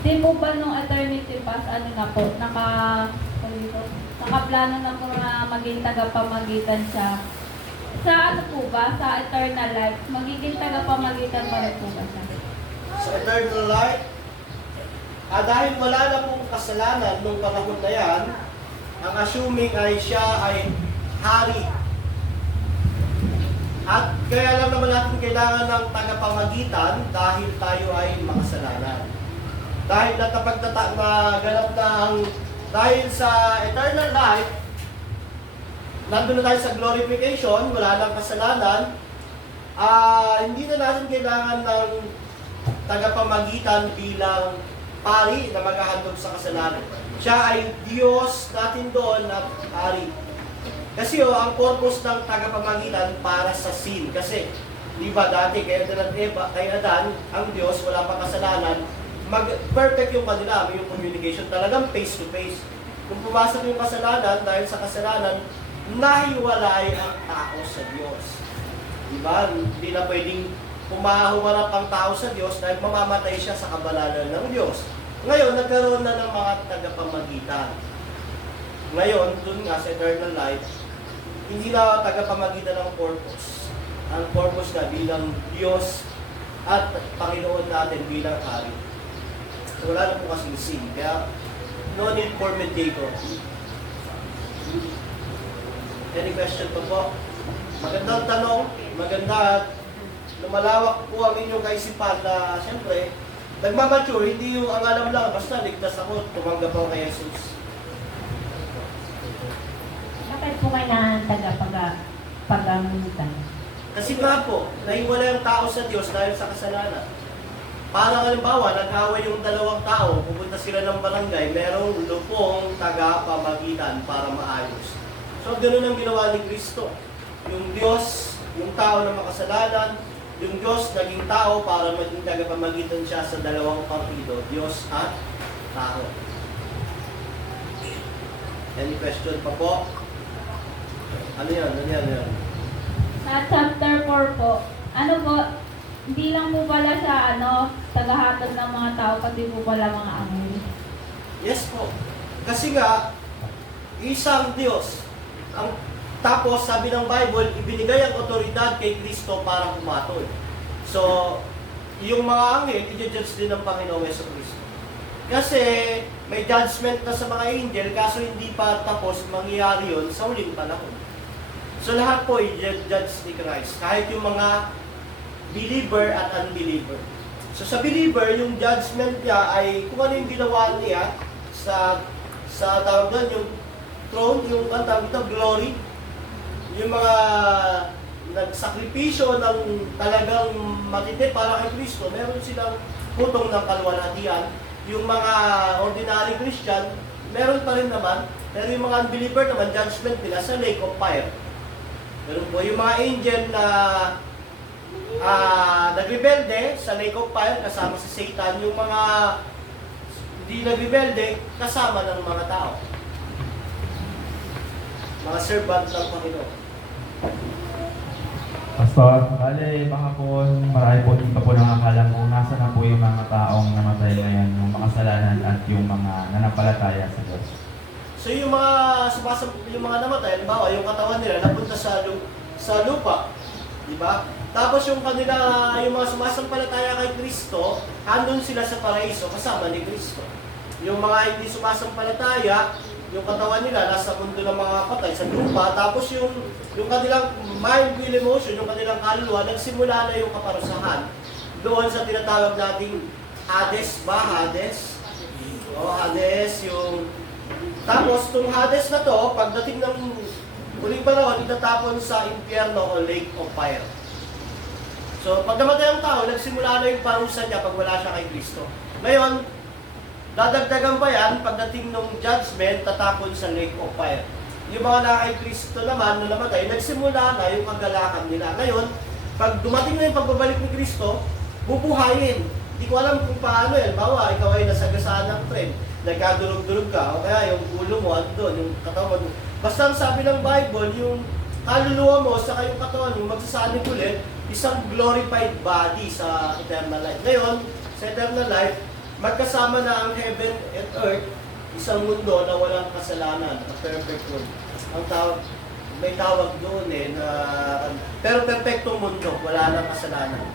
Di po ba nung eternity past, nakaplano na po na maging tagapamagitan siya? Sa ano po ba? Sa eternal life, magiging tagapamagitan pa rin po ba siya? Sa eternal life, dahil wala na pong kasalanan nung panahon na yan, ang assuming ay siya ay hari. At kaya lang naman natin kailangan ng tagapamagitan dahil tayo ay makasalanan. Dahil naganap na dahil sa eternal life, nandun na tayo sa glorification, wala nang kasalanan, hindi na natin kailangan ng tagapamagitan bilang pari na maghahandog sa kasalanan. Siya ay Diyos natin doon at hari. Kasi ang purpose ng tagapamagitan para sa sin. Kasi, di ba dati kay Adan, ang Diyos, wala pa kasalanan, perfect yung kanila, may yung communication, talagang face to face. Kung pumasok yung kasalanan, dahil sa kasalanan, nahiwalay ang tao sa Diyos. Di ba? Hindi na pwedeng humarap ang tao sa Diyos dahil mamamatay siya sa kabalalan ng Diyos. Ngayon, nagkaroon na ng mga tagapamagitan. Ngayon, dun nga sa eternal life, hindi na tagapamagitan ng purpose. Ang purpose na bilang Diyos at Panginoon natin bilang hari. So, wala na po kasing sin. Kaya, no need for mediator. Any question pa po? Magandang tanong, maganda at lumalawak po ang inyong kaisipan na siyempre, nagmamature, hindi yung ang alam lang, basta ligtas ako, tumanggap ako kay Jesus. Bakit po kailangan tagapagamitan? Kasi nga po, nahiwalay ang tao sa Diyos dahil sa kasalanan. Parang halimbawa, nag-away yung dalawang tao, pupunta sila ng barangay, merong lupong tagapamagitan para maayos. So, ganoon ang ginawa ni Kristo. Yung Diyos, yung tao na makasalanan, yung Diyos naging tao para maging tagapamagitan siya sa dalawang partido, Diyos at tao. Any question pa po? Ano yan? Sa chapter 4 po, ano po, hindi lang po pala siya tagahatod ng mga tao, pati po pala mga anghel. Yes po. Kasi nga, isang Diyos. Tapos, sabi ng Bible, ibinigay ang otoridad kay Kristo para humatol. So, yung mga anghel, i-judge din ng Panginoong Jesucristo. Kasi, may judgment na sa mga angel, kaso hindi pa tapos mangyayari yun sa huling panahon. So, lahat po i-judge ni Christ. Kahit yung mga believer at unbeliever. So, sa believer, yung judgment niya ay kung ano yung ginawa niya sa tawag doon, yung throne, yung tawag ito, glory. Yung mga nagsakripisyo ng talagang matitid para kay Kristo, meron silang hutong ng kaluwalhatian. Yung mga ordinary Christian, meron pa rin naman. Pero yung mga unbeliever naman, judgment nila sa lake of fire. Meron po yung mga angel na nagrebelde sa lake of fire, kasama si Satan. Yung mga hindi nagrebelde, kasama ng mga tao. Mga servant ng Panginoon. Pastor, bale baka po marami po dito po nakakalam kung nasa na po yung mga taong namatay ngayon, yung mga kasalanan at yung mga nanampalataya sa Diyos. So yung mga namatay, halimbawa yung katawan nila napunta sa lupa, di ba? Tapos yung mga sumasampalataya kay Kristo, andun sila sa paraiso kasama ni Kristo. Yung mga hindi sumasampalataya, yung katawan nila nasa mundo ng mga patay sa lupa, tapos yung kanilang mind, will, emotion, yung kanilang kaluluwa, nagsimula na yung kaparusahan. Doon sa tinatawag nating Hades ba? Hades? O Hades, yung Tapos, itong Hades na to, pagdating ng huling panahon, itatapon sa impyerno o lake of fire. So, pag namatay ang tao, nagsimula na yung parusa niya pag wala siya kay Kristo. Ngayon, dadagdagan pa yan, pagdating ng judgment, tatapon sa lake of fire. Yung mga na kay Kristo naman, nung namatay, nagsimula na yung kagalakan nila. Ngayon, pag dumating na yung pagbabalik ni Kristo, bubuhayin. Hindi ko alam kung paano yan. Bawa, ikaw ay nasagasaan ng tren, nagkadurog-durog ka, o kaya yung ulo mo, doon, yung katawan mo. Basta ang sabi ng Bible, yung kaluluwa mo, saka yung katawan mo, magsasanig ulit, isang glorified body sa eternal life. Ngayon, sa eternal life, magkasama na ang heaven and earth, isang mundo na walang kasalanan, a perfect world. Ang tawag, may tawag doon na, pero perfectong mundo, wala nang kasalanan.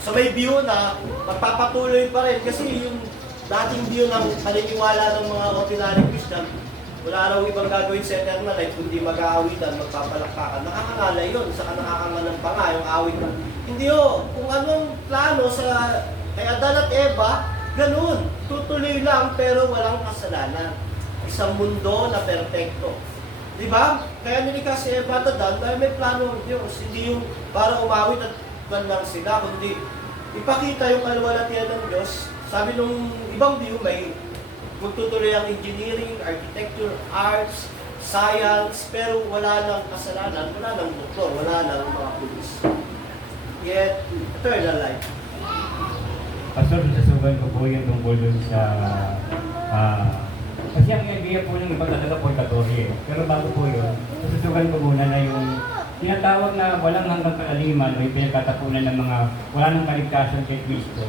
So may view na magpapatuloy pa rin kasi yung dating view ng paniniwala ng mga ordinary Christian, wala raw ibang gagawin sa eternal life kundi mag-aawitan, magpapalakpakan. Nakakangalay yun, saka nakakangalan pa nga yung awit. Hindi o, kung anong plano sa kay Adan at Eva, ganun, tutuloy lang pero walang kasalanan. Isang mundo na perpekto. Di ba? Kaya nilikha si Eva at Adan dahil may plano ng Diyos. Hindi yung para umawit at lang sila, kundi ipakita yung kaluwalhatian ng Diyos. Sabi nung ibang view, may magtutuloy ang engineering, architecture, arts, science, pero wala nang kasalanan, wala nang doktor, wala nang mga pulis. Yet, eternal life. Pastor, sasugan ko po yung tungkol dun sa kasi ang idea po ng iba talaga purgatory. Pero bago po yun, sasugan ko muna na yung tinatawag na walang hanggang kaaliman o yung pinagkatapunan ng mga wala nang kaligtasan kay Kristo.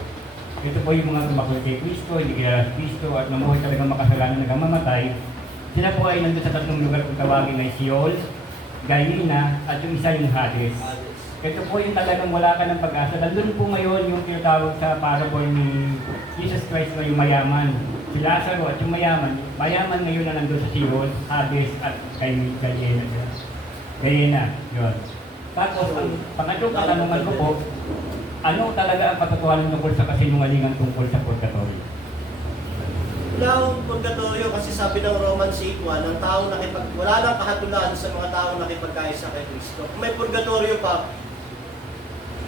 Ito po yung mga tumakot kay Kristo, hindi kilala si Kristo at mamuhay talagang makasalanan na mamatay. Sila po ay nandun sa tatlong lugar kung tawagin ay Sheol, Gehenna at yung isa yung Hades. Ito po yung talagang wala ka ng pag-asa. Nandun po ngayon yung tinatawag sa parable ni Jesus Christ na yung mayaman. Si Lazaro at yung mayaman ngayon na nandun sa Sheol, Hades at Gehenna. Gehenna, yun. Tapos ang pangatlong katanungan ko po, ano talaga ang katotohanan tungkol sa kasinungalingan tungkol sa purgatorio? Wala ang purgatorio kasi sabi ng Romans 8:1, ang taong wala nang kahatulan sa mga taong nakipagkaisa kay Kristo. Kung may purgatorio pa,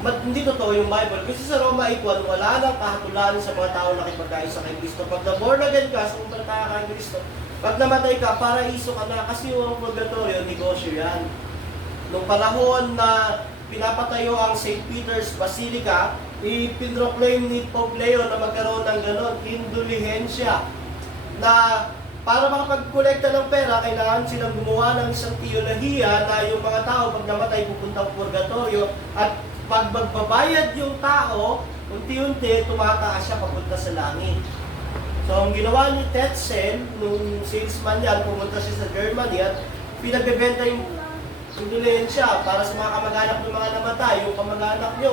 hindi totoo yung Bible. Kasi sa Roma 8:1, wala nang kahatulan sa mga taong nakipagkaisa kay Kristo. Pag na-born again ka, sumunod ka kay Kristo, pag namatay ka, paraiso ka na kasi yung purgatorio, negosyo yan. Nung panahon na pinapatayo ang St. Peter's Basilica, ipinroclaim ni Pope Leo na magkaroon ng ganon, indulihensya, na para makapag-kolekta ng pera, kailangan silang gumawa ng isang teolohiya na yung mga tao pag namatay pupuntang purgatorio at pag magbabayad yung tao, unti-unti tumataas siya papunta sa langit. So ang ginawa ni Tetzel, nung salesman yan, pumunta siya sa Germany at pinagbebenta yung indulensya para sa mga kamag-anak ng mga namatay. Yung kamag-anak nyo,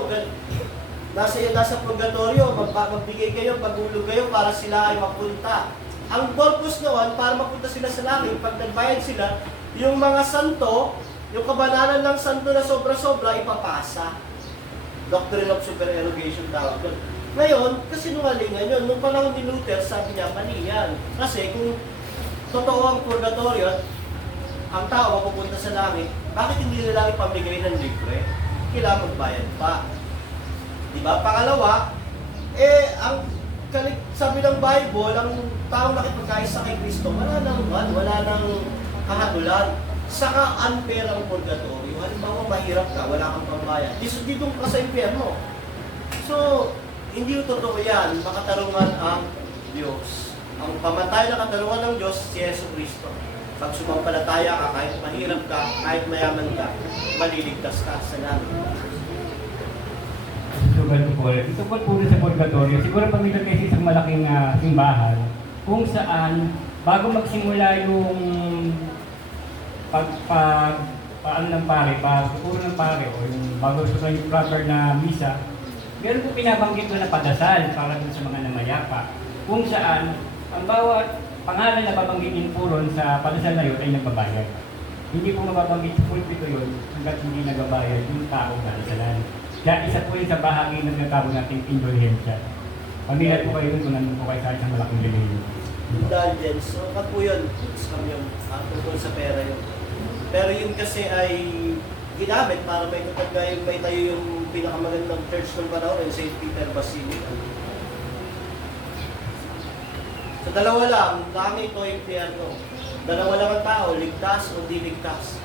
nasa purgatorio, magbigay kayo, pagulog kayo para sila ay mapunta. Ang purpose noon, para mapunta sila sa langit, pag nagbayad sila, yung mga santo, yung kabanalan ng santo na sobra-sobra, ipapasa. Doctrine of supererogation tawag doon. Ngayon, kasinungalingan yun. Nung panahon ni Luther, sabi niya, mali yan. Kasi kung totoo ang purgatorio, ang tao mapupunta sa langit, bakit hindi nila ipamigay ng libre? Kailangan magbayad pa. Diba? Pangalawa, sabi ng Bible, ang taong nakipagkaisa kay Kristo, wala nang kahatulan. Saka unfair ang purgatorio. Halimbawa, mahirap ka, wala kang pambayad. Dito ka sa impyerno. So, hindi yung totoo yan. Makatarungan ang Diyos. Ang pamatay na katarungan ng Diyos, si Yesu Kristo. Pag sumampalataya ka, kahit mahirap ka, kahit mayaman ka, maliligtas ka sa langit. Susugan ko po ulit. Ito po rin sa purgatorio. Siguro pamilyar kayo sa isang malaking simbahan kung saan bago magsimula yung paano ng pare, pagpupuro ng pare o yung bago gusto yung proper na misa, meron po pinabanggit ko na padasal para dun sa mga namayapa. Kung saan ang bawat pangalan na babanggitin po ron sa padasal na yun ay nagbabayad. Hindi po mababanggit sa pulpito yun hanggat hindi nagbabayad yung tao na dasalan. Kaya isa po yun sa bahagi ng natawag nating indulhensya. Pamilyar po kayo kung nandun po kayo sa isang malaking relihiyon. indulgence. So, kat po yun, scam yun, tungkol sa pera yun. Pero yun kasi ay ginamit para may tayo yung pinakamagandang church ng panahon, yung St. Peter Basilica. So, dalawa lang, langit o impyerno. Dalawa lang ang tao, ligtas o di ligtas.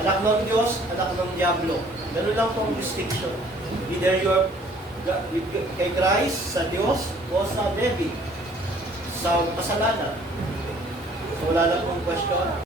Anak ng Diyos, anak ng Diablo. Ganun lang po ang distinction. Either you're kay Christ, sa Diyos, o sa Devi, sa kasalanan. So wala lang pong question.